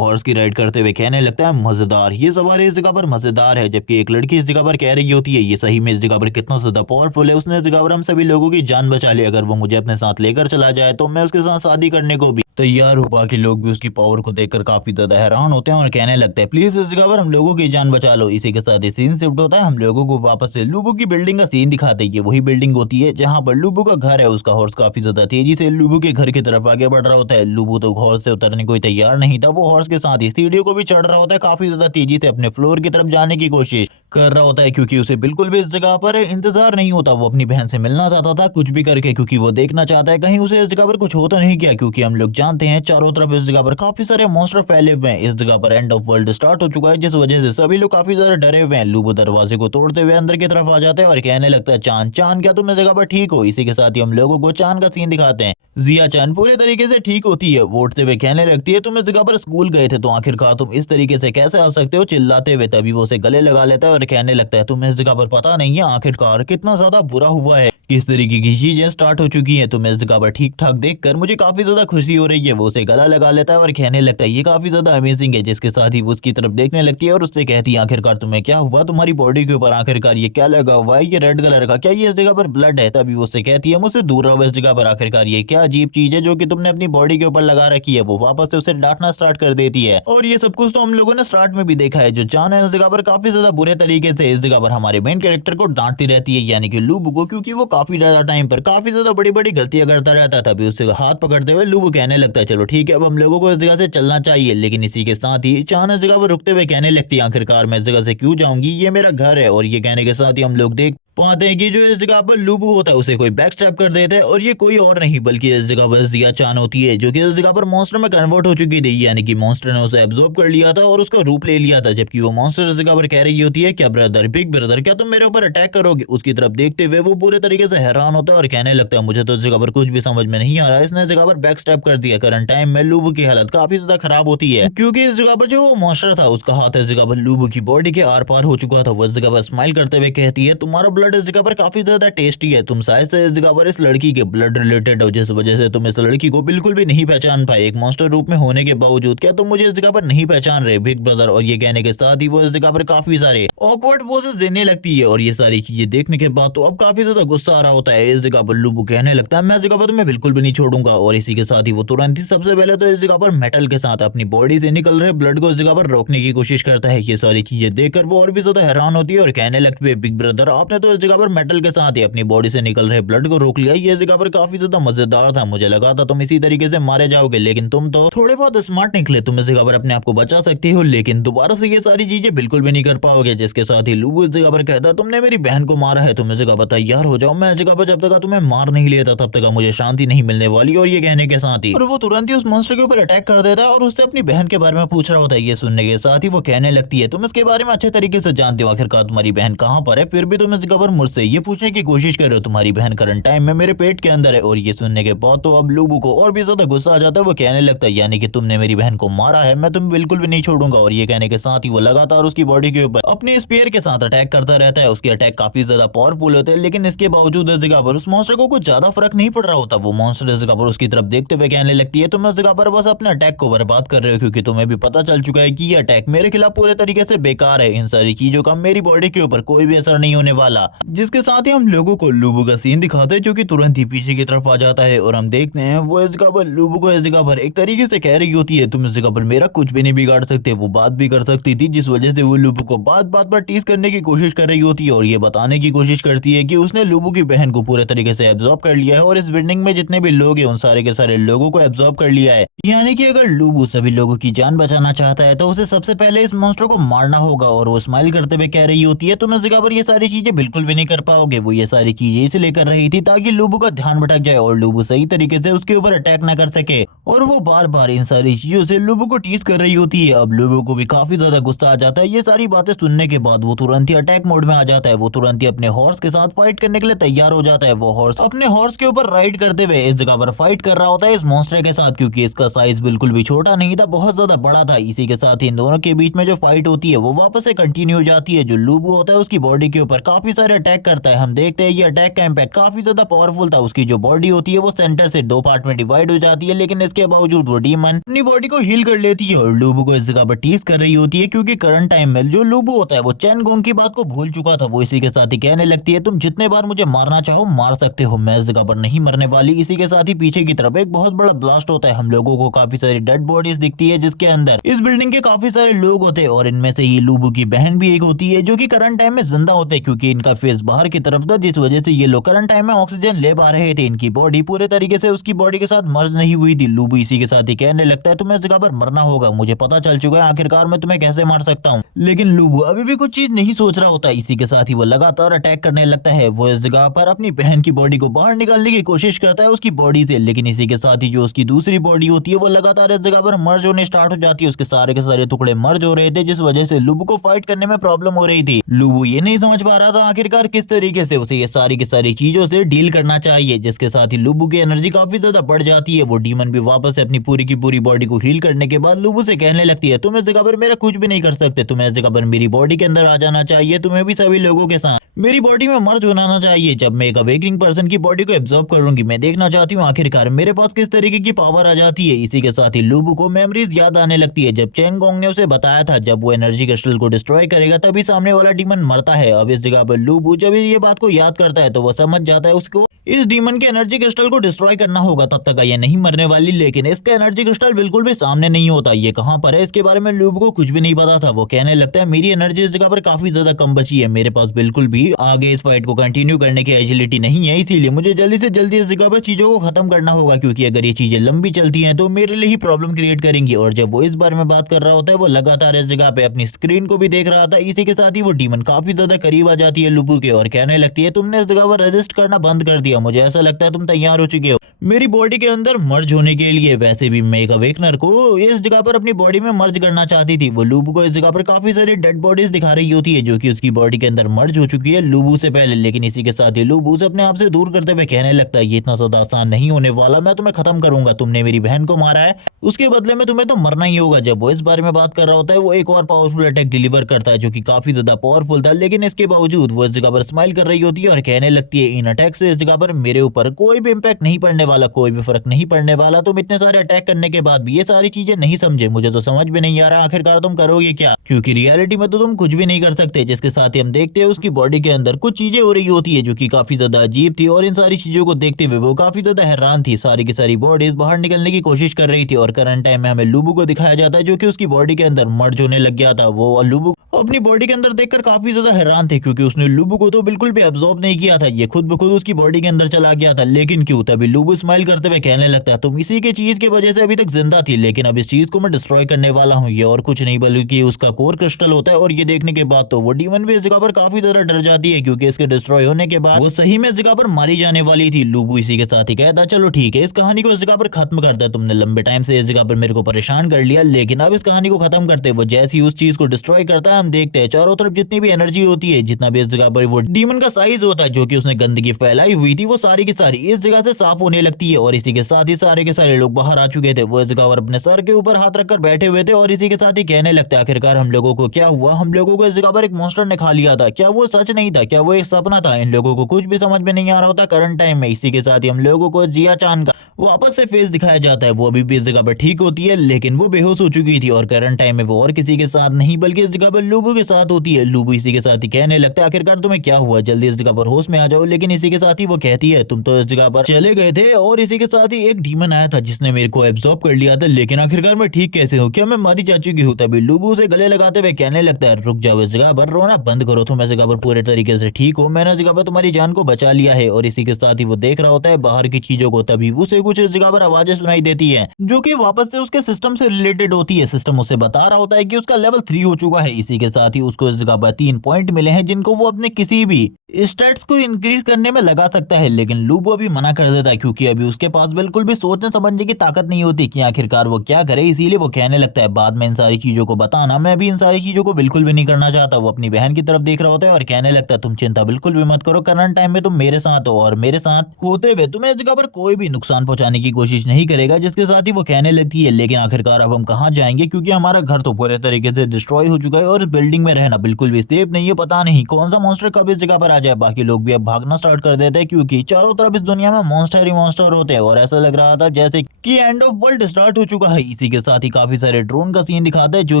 हॉर्स की राइड करते हुए कहने लगता है, मजेदार, ये सवारी इस जगह पर मजेदार है। जबकि एक लड़की इस जगह पर कह रही होती है, ये सही में इस जगह पर कितना ज्यादा पावरफुल है, उसने इस जगह पर हम सभी लोगों की जान बचा ली, अगर वो मुझे अपने साथ लेकर चला जाए तो मैं उसके साथ शादी करने को भी तैयार हूँ। बाकी लोग भी उसकी पावर को देखकर काफी ज्यादा हैरान होते हैं और कहने लगते हैं, प्लीज इस जगह पर हम लोगों की जान बचा लो। इसी के साथ ही सीन शिफ्ट होता है, हम लोगों को वापस से लूबू की बिल्डिंग का सीन दिखाते हैं। वही बिल्डिंग होती है जहां पर लूबू का घर है। उसका हॉर्स काफी ज्यादा तेजी से लूबू के घर की तरफ आगे बढ़ रहा होता है। लूबू तो हॉर्स से उतरने को तैयार नहीं था, वो हॉर्स के साथ ही सीढ़ियों को भी चढ़ रहा होता है, काफी ज्यादा तेजी से अपने फ्लोर की तरफ जाने की कोशिश कर रहा होता है क्योंकि उसे बिल्कुल भी इस जगह पर इंतजार नहीं होता। वो अपनी बहन से मिलना चाहता था कुछ भी करके, क्योंकि वो देखना चाहता है कहीं उसे इस जगह पर कुछ होता नहीं क्या, क्योंकि हम लोग जानते हैं चारों तरफ इस जगह पर काफी सारे मॉन्स्टर फैले हुए हैं। इस जगह पर एंड ऑफ वर्ल्ड स्टार्ट हो चुका है, जिस वजह से सभी लोग काफी ज्यादा डरे हुए हैं। लूबो दरवाजे को तोड़ते हुए अंदर की तरफ आ जाते हैं और कहने लगता है, चांद चांद क्या तुम इस जगह पर ठीक हो। इसी के साथ ही हम लोगों को चांद का सीन दिखाते हैं। जिया चांद पूरे तरीके से ठीक होती है, वो उठते हुए कहने लगती है, तुम इस जगह पर स्कूल गए थे तो आखिरकार तुम इस तरीके से कैसे आ सकते हो, चिल्लाते हुए। तभी वो उसे गले लगा लेता है और कहने लगता है, तुम्हें इस जगह पर पता नहीं है आखिरकार कितना ज्यादा बुरा हुआ है, किस तरीके की चीजें स्टार्ट हो चुकी हैं। तुम्हें इस जगह पर ठीक ठाक देखकर मुझे काफी ज्यादा खुशी हो रही है। वो उसे गला लगा लेता है और कहने लगता है, ये काफी ज्यादा अमेजिंग है। जिसके साथ ही वो उसकी तरफ देखने लगती है और उससे कहती है, आखिरकार तुम्हें क्या हुआ, तुम्हारी बॉडी के ऊपर आखिरकार ये क्या लगा हुआ है, ये रेड कलर का, क्या ये इस जगह पर ब्लड है। तभी वो उससे कहती है, मुझसे दूर रहो इस जगह पर, आखिरकार ये क्या अजीब चीज है जो कि तुमने अपनी बॉडी के ऊपर लगा रखी है। वो वापस से उसे डांटना स्टार्ट कर देती है और ये सब कुछ तो हम लोगों ने स्टार्ट में भी देखा है। जो चान है इस जगह पर काफी ज्यादा बुरे तरीके से इस जगह पर हमारे मेन कैरेक्टर को डांटती रहती है, यानी कि लूबू को, क्योंकि वो काफी ज्यादा टाइम पर काफी ज्यादा बड़ी बड़ी गलतियां करता रहता था। तभी उससे हाथ पकड़ते हुए लूबू कहने लगता है, चलो ठीक है अब हम लोगों को इस जगह से चलना चाहिए। लेकिन इसी के साथ ही चान इस जगह पर रुकते हुए कहने लगती है, आखिरकार मैं इस जगह से क्यों जाऊंगी, ये मेरा घर है। और ये कहने के साथ ही हम लोग देख पाते हैं कि जो इस जगह पर लूबू होता है उसे कोई बैक स्टैप कर देता है, और ये कोई और नहीं बल्कि इस जगह पर जिया चान होती है, जो कि इस जगह पर मॉन्स्टर में कन्वर्ट हो चुकी थी, यानी कि मॉन्स्टर ने उसे एब्जॉर्ब कर लिया था और उसका रूप ले लिया था। जबकि वो मॉन्स्टर इस जगह पर कह रही होती है, क्या ब्रदर, बिग ब्रदर, क्या तुम मेरे ऊपर अटैक करोगे। उसकी तरफ देखते हुए वो पूरे तरीके से हैरान होता है और कहने लगता है, मुझे तो इस जगह पर कुछ भी समझ में नहीं आ रहा है, इसने इस जगह पर बैक स्टैप कर दिया। करंट टाइम में लूबू की हालत काफी ज्यादा खराब होती है, क्योंकि इस जगह पर जो वो मॉन्स्टर था उसका हाथ इस जगह पर लूबू की बॉडी के आर पार हो चुका था। वो इस जगह पर स्माइल करते हुए कहती है, तुम्हारा ब्लड इस जगह पर काफी ज्यादा टेस्टी है, तुम शायद से इस जगह पर इस लड़की के ब्लड रिलेटेड हो, जिस वजह से तुम इस लड़की को बिल्कुल भी नहीं पहचान पाए। एक मॉन्स्टर रूप में होने के बावजूद क्या तुम मुझे इस जगह पर नहीं पहचान रहे, बिग ब्रदर। और ये कहने के साथ ही वो इस जगह पर काफी सारे ऑकवर्ड पोजेस देने लगती है, और ये सारी चीजें देखने के बाद तो अब काफी ज्यादा गुस्सा आ रहा होता है। इस जगह पर लूबू कहने लगता है, मैं इस जगह पर तुम्हें बिल्कुल भी नहीं छोड़ूंगा। और इसी के साथ ही वो तुरंत ही सबसे पहले तो इस जगह पर मेटल के साथ अपनी बॉडी से निकल रहे ब्लड को इस जगह पर रोकने की कोशिश करता है। ये सारी चीजें देखकर वो और भी ज्यादा हैरान होती है और कहने लगती है, बिग ब्रदर आपने तो इस जगह पर मेटल के साथ ही अपनी बॉडी से निकल रहे ब्लड को रोक लिया। ये जगह पर काफी ज्यादा मजेदार था, मुझे लगा था तुम इसी तरीके से मारे जाओगे, लेकिन तुम तो थोड़े बहुत स्मार्ट निकले, तुम इस जगह पर अपने आप को बचा सकती हो, लेकिन दोबारा से ये सारी चीजें बिल्कुल भी नहीं कर पाओगे। जिसके साथ ही लूबू इस जगह पर कहता है, तुमने मेरी बहन को मारा है, तुम इस जगह पर तैयार हो जाओ, मैं इस जगह पर जब तक तुम्हें मार नहीं लेता तब तक मुझे शांति नहीं मिलने वाली। और ये कहने के साथ ही और वो तुरंत ही उस मॉन्स्टर के ऊपर अटैक कर देता है और उससे अपनी बहन के बारे में पूछ रहा होता है। ये सुनने के साथ ही वो कहने लगती है, तुम इसके बारे में अच्छे तरीके से जानते हो, आखिरकार तुम्हारी बहन कहाँ पर है, फिर भी तुम इस जगह पर मुझसे ये पूछने की कोशिश कर रहे हो, तुम्हारी बहन करंट टाइम में मेरे पेट के अंदर है। और ये सुनने के बाद तो अब लूबू को और भी ज्यादा गुस्सा आ जाता है। वो कहने लगता है, यानी कि तुमने मेरी बहन को मारा है, मैं तुम्हें बिल्कुल भी नहीं छोड़ूंगा। और ये कहने के साथ ही वो लगातार उसकी बॉडी के ऊपर अपने स्पेयर के साथ अटैक करता रहता है। उसके अटैक काफी ज्यादा पावरफुल होते हैं, लेकिन इसके बावजूद इस जगह पर उस मॉन्स्टर को कुछ ज्यादा फर्क नहीं पड़ रहा होता। वो मॉन्स्टर इस जगह पर उसकी तरफ देखते हुए कहने लगती है, तुम इस जगह पर बस अपने अटैक को बर्बाद कर रहे हो, क्योंकि तुम्हें भी पता चल चुका है कि ये अटैक मेरे खिलाफ पूरे तरीके से बेकार है, इन सारी चीजों का मेरी बॉडी के ऊपर कोई भी असर नहीं होने वाला। जिसके साथ ही हम लोगों को लूबू का सीन दिखाते हैं, जो कि तुरंत ही पीछे की तरफ आ जाता है और हम देखते हैं वो इस जगह पर लूबू को इस जगह पर एक तरीके से कह रही होती है, तुम इस जगह पर मेरा कुछ भी नहीं बिगाड़ सकते। वो बात भी कर सकती थी, जिस वजह से वो लूबू को बात बात पर टीज करने की कोशिश कर रही होती है और ये बताने की कोशिश करती है कि उसने लूबू की बहन को पूरे तरीके से एब्जॉर्ब कर लिया है और इस बिल्डिंग में जितने भी लोग हैं उन सारे के सारे लोगों को एब्जॉर्ब कर लिया है। यानी कि अगर लूबू सभी लोगों की जान बचाना चाहता है तो उसे सबसे पहले इस मॉन्स्टर को मारना होगा। और वो स्माइल करते हुए कह रही होती है, तुम इस जगह पर ये सारी चीजें बिल्कुल भी नहीं कर पाओगे। वो ये सारी चीजें इसलिए कर रही थी ताकि लूबू का ध्यान भटक जाए और लूबू सही तरीके से उसके ऊपर अटैक ना कर सके, और वो बार बार इन सारी चीजों से लूबू को टीज कर रही होती है। अब लूबू को भी काफी ज्यादा गुस्सा आ जाता है। ये सारी बातें सुनने के बाद वो तुरंत ही अटैक मोड में आ जाता है। वो तुरंत ही अपने हॉर्स के साथ फाइट करने के लिए तैयार हो जाता है। वो हॉर्स अपने हॉर्स के ऊपर राइड करते हुए इस जगह पर फाइट कर रहा होता है इस मॉन्स्टर के साथ, क्योंकि इसका साइज बिल्कुल भी छोटा नहीं था, बहुत ज्यादा बड़ा था। इसी के साथ ही इन दोनों के बीच में जो फाइट होती है वो वापस से कंटिन्यू हो जाती है। जो लूबू होता है उसकी बॉडी के ऊपर काफी सारे अटैक करता है। हम देखते हैं ये अटैक का इम्पैक्ट काफी ज्यादा पावरफुल था। उसकी जो बॉडी होती है वो सेंटर से दो पार्ट में डिवाइड हो जाती है, लेकिन इसके बावजूद वो डीमन अपनी बॉडी को हील कर लेती है और लूबू को इस जगह पर टीज कर रही होती है, क्योंकि करंट टाइम में जो लूबू होता है वो चैन गोंग की बात को भूल चुका था। वो इसी के साथ ही कहने लगती है, तुम जितने बार मुझे मारना चाहो मार सकते हो, मैं इस जगह पर नहीं मरने वाली। इसी के साथ ही पीछे की तरफ एक बहुत बड़ा ब्लास्ट होता है। हम लोगों को काफी सारी डेड बॉडीज दिखती है, जिसके अंदर इस बिल्डिंग के काफी सारे लोग होते हैं और इनमें से ही लूबू की बहन भी एक होती है, जो कि करंट टाइम में जिंदा होते हैं, क्योंकि इनका फेस बाहर की तरफ था, जिस वजह से ये लोग करंट टाइम में ऑक्सीजन ले पा रहे थे। इनकी बॉडी पूरे तरीके से उसकी बॉडी के साथ मर्ज नहीं हुई थी। लूबू इसी के साथ ही कहने लगता है तुम्हें इस जगह पर मरना होगा, मुझे पता चल चुका है आखिरकार मैं तुम्हें कैसे मार सकता हूँ। लेकिन लूबू अभी भी कुछ चीज नहीं सोच रहा होता। इसी के साथ ही वो लगातार अटैक करने लगता है। वो इस जगह पर अपनी बहन की बॉडी को बाहर निकालने की कोशिश करता है उसकी बॉडी से, लेकिन इसी के साथ ही जो उसकी दूसरी बॉडी होती है वो लगातार इस जगह पर मर्ज होने स्टार्ट हो जाती है। उसके सारे टुकड़े मर्ज हो रहे थे, जिस वजह से लूबू को फाइट करने में प्रॉब्लम हो रही थी। लूबू ये नहीं समझ पा रहा था आखिरकार किस तरीके से उसे ये सारी की सारी चीजों से डील करना चाहिए, जिसके साथ ही लूबू की एनर्जी काफी ज्यादा बढ़ जाती है। वो डीमन भी वापस से अपनी पूरी की पूरी बॉडी को हील करने के बाद लूबू से कहने लगती है तुम इस जगह पर मेरा कुछ भी नहीं कर सकते, तुम्हें इस जगह पर मेरी बॉडी के अंदर आ जाना चाहिए, तुम्हें भी सभी लोगों के साथ मेरी बॉडी में मर्ज होना चाहिए। जब मैं एक अवेकनिंग पर्सन की बॉडी को एब्जॉर्ब करूंगी, मैं देखना चाहती हूँ आखिरकार मेरे पास किस तरीके की पावर आ जाती है। इसी के साथ ही लूबू को मेमोरीज याद आने लगती है, जब चेंगोंग ने उसे बताया था जब वो एनर्जी क्रिस्टल को डिस्ट्रॉय करेगा तभी सामने वाला डीमन मरता है। अब इस जगह पर लूबू जब ये बात को याद करता है तो वो समझ जाता है उसको इस डीमन के एनर्जी क्रिस्टल को डिस्ट्रॉय करना होगा, तब तक ये नहीं मरने वाली। लेकिन इसका एनर्जी क्रिस्टल बिल्कुल भी सामने नहीं होता, ये कहाँ पर है इसके बारे में लूबू को कुछ भी नहीं पता था। वो कहने लगता है मेरी एनर्जी इस जगह पर काफी ज्यादा कम बची है, मेरे पास बिल्कुल भी आगे इस फाइट को कंटिन्यू करने की एजिलिटी नहीं है, इसीलिए मुझे जल्दी से जल्दी इस जगह पर चीजों को खत्म करना होगा, क्योंकि अगर ये चीजें लंबी चलती हैं तो मेरे लिए ही प्रॉब्लम क्रिएट करेंगी। और जब वो इस बारे में बात कर रहा होता है वो लगातार इस जगह पे अपनी स्क्रीन को भी देख रहा था। इसी के साथ ही वो डीमन काफी ज्यादा करीब आ जाती है लूबू के और कहने लगती है तुमने इस जगह पर रजिस्ट करना बंद कर दिया, मुझे ऐसा लगता है तुम तैयार हो चुके हो मेरी बॉडी के अंदर मर्ज होने के लिए। वैसे भी मैं एक अवेकनर को इस जगह पर अपनी बॉडी में मर्ज करना चाहती थी। वो लूबू को इस जगह पर काफी सारी डेड बॉडीज दिखा रही होती है जो कि उसकी बॉडी के अंदर मर्ज हो चुकी है लूबू से पहले। लेकिन इसी के साथ ही लूबू से अपने आप से दूर करते हुए कहने लगता है ये इतना ज्यादा आसान नहीं होने वाला, मैं तुम्हें खत्म करूंगा, तुमने मेरी बहन को मारा है उसके बदले में तुम्हें तो मरना ही होगा। जब वो इस बारे में बात कर रहा होता है वो एक और पावरफुल अटैक डिलीवर करता है जो कि काफी ज्यादा पावरफुल था, लेकिन इसके बावजूद वो इस जगह पर स्माइल कर रही होती है और कहने लगती है इन अटैक से इस जगह पर मेरे ऊपर कोई भी इंपैक्ट नहीं पड़ने वाला, कोई भी फर्क नहीं पड़ने वाला। तुम इतने सारे अटैक करने के बाद भी ये सारी चीजें नहीं समझे, मुझे तो समझ भी नहीं आ रहा आखिरकार तुम करोगे क्या, क्योंकि रियलिटी में तो तुम कुछ भी नहीं कर सकते। जिसके साथ ही हम देखते हैं उसकी बॉडी के अंदर कुछ चीजें हो रही होती है जो कि काफी ज्यादा अजीब थी और इन सारी चीजों को देखते हुए वो काफी ज्यादा हैरान थी। सारी की सारी बॉडीज बाहर निकलने की कोशिश कर रही थी और करंट टाइम में हमें लूबू को दिखाया जाता है जो कि उसकी बॉडी के अंदर मर्ज होने लग गया था। वो लूबू अपनी बॉडी के अंदर देखकर काफी ज्यादा हैरान थे क्योंकि उसने लूबू को तो बिल्कुल भी अब्सॉर्ब नहीं किया था, ये खुद ब खुद उसकी बॉडी के अंदर चला गया था। लेकिन क्यों? तभी लूबू स्माइल करते हुए कहने लगता है तुम इसी के चीज की वजह से अभी तक जिंदा थी, लेकिन अब इस चीज को मैं डिस्ट्रॉय करने वाला हूँ। ये और कुछ नहीं बल्कि उसका कोर क्रिस्टल होता है। और ये देखने के बाद तो वो डीमन भी इस जगह पर काफी ज्यादा डर जाती है क्योंकि इसके डिस्ट्रॉय होने के बाद वो सही में इस जगह पर मारी जाने वाली थी। लूबू इसी के साथ ही कहता चलो ठीक है इस कहानी को इस जगह पर खत्म करता है, तुमने लंबे टाइम से इस जगह पर मेरे को परेशान कर लिया, लेकिन अब इस कहानी को खत्म करते वो जैसे ही उस चीज को डिस्ट्रॉय करता है हम देखते हैं चारों तरफ जितनी भी एनर्जी होती है, जितना भी इस जगह पर वो डीमन का साइज होता है जो कि उसने गंदगी फैलाई हुई थी, वो सारी की सारी इस जगह से साफ होने लगती है। और इसी के साथ ही सारे के सारे लोग बाहर आ चुके थे। वो इस जगह पर अपने सर के ऊपर हाथ रखकर बैठे हुए थे और इसी के साथ ही कहने लगता है आखिरकार हम लोगों को क्या हुआ, हम लोगों को इस जगह पर एक मॉन्स्टर ने खा लिया था, क्या वो सच नहीं था, क्या वो एक सपना था? इन लोगों को कुछ भी समझ में नहीं आ रहा होता करंट टाइम में। इसी के साथ ही हम लोगों को जिया चांद का वापस से फेस दिखाया जाता है। वो अभी भी इस जगह पर ठीक होती है लेकिन वो बेहोश हो चुकी थी और करंट टाइम में वो और किसी के साथ नहीं बल्कि इस जगह पर लूबू के साथ होती है। लूबू इसी के साथ ही कहने लगता है आखिरकार तुम्हें क्या हुआ, जल्दी इस जगह पर होश में आ जाओ। लेकिन इसी के साथ ही वो कहती है तुम तो इस जगह पर चले गए थे और इसी के साथ ही एक डीमन आया था जिसने मेरे को एब्जॉर्ब कर लिया था, लेकिन आखिरकार मैं ठीक कैसे हूँ, क्या मैं मारी जा चुकी हूँ? तभी लूबू से गले लगाते हुए कहने लगता है रुक जाओ, इस जगह पर रोना बंद करो, तुम इस जगह पर पूरे तरीके से ठीक हो, मैंने इस जगह पर तुम्हारी जान को बचा लिया है। और इसी के साथ ही वो देख रहा होता है बाहर की चीजों को, तभी उसे कुछ इस जगह पर आवाजें सुनाई देती है जो कि वापस से उसके सिस्टम से रिलेटेड होती है। सिस्टम उसे बता रहा होता है कि उसका लेवल 3 हो चुका है। इसी के साथ ही उसको इस जगह पर 3 पॉइंट मिले हैं जिनको वो अपने किसी भी स्टैट्स को इंक्रीज करने में लगा सकता है। लेकिन लूबू अभी मना कर देता है क्योंकि अभी उसके पास बिल्कुल भी सोचने समझने की ताकत नहीं होती कि आखिरकार वो क्या करे। इसीलिए वो कहने लगता है बाद में इन सारी चीजों को बताना, मैं भी इन सारी चीजों को बिल्कुल भी नहीं करना चाहता। वो अपनी बहन की तरफ देख रहा होता है और कहने लगता है तुम चिंता बिल्कुल भी मत करो, करंट टाइम में तुम मेरे साथ हो और मेरे साथ होते हुए तुम्हें इस जगह पर कोई भी नुकसान पहुंचाने की कोशिश नहीं करेगा। जिसके साथ ही वो कहने लगती है लेकिन आखिरकार अब हम कहाँ जाएंगे क्योंकि हमारा घर तो पूरे तरीके से डिस्ट्रॉय हो चुका है और इस बिल्डिंग में रहना बिल्कुल भी सेफ नहीं है। पता नहीं कौन सा मॉन्स्टर कब इस जगह पर आ जाए। बाकी लोग भी अब भागना स्टार्ट कर देते हैं क्योंकि चारों तरफ इस दुनिया में मॉन्स्टर ही मॉन्स्टर होते हैं और ऐसा लग रहा था जैसे कि एंड ऑफ वर्ल्ड स्टार्ट हो चुका है। इसी के साथ ही काफी सारे ड्रोन का सीन दिखाता है जो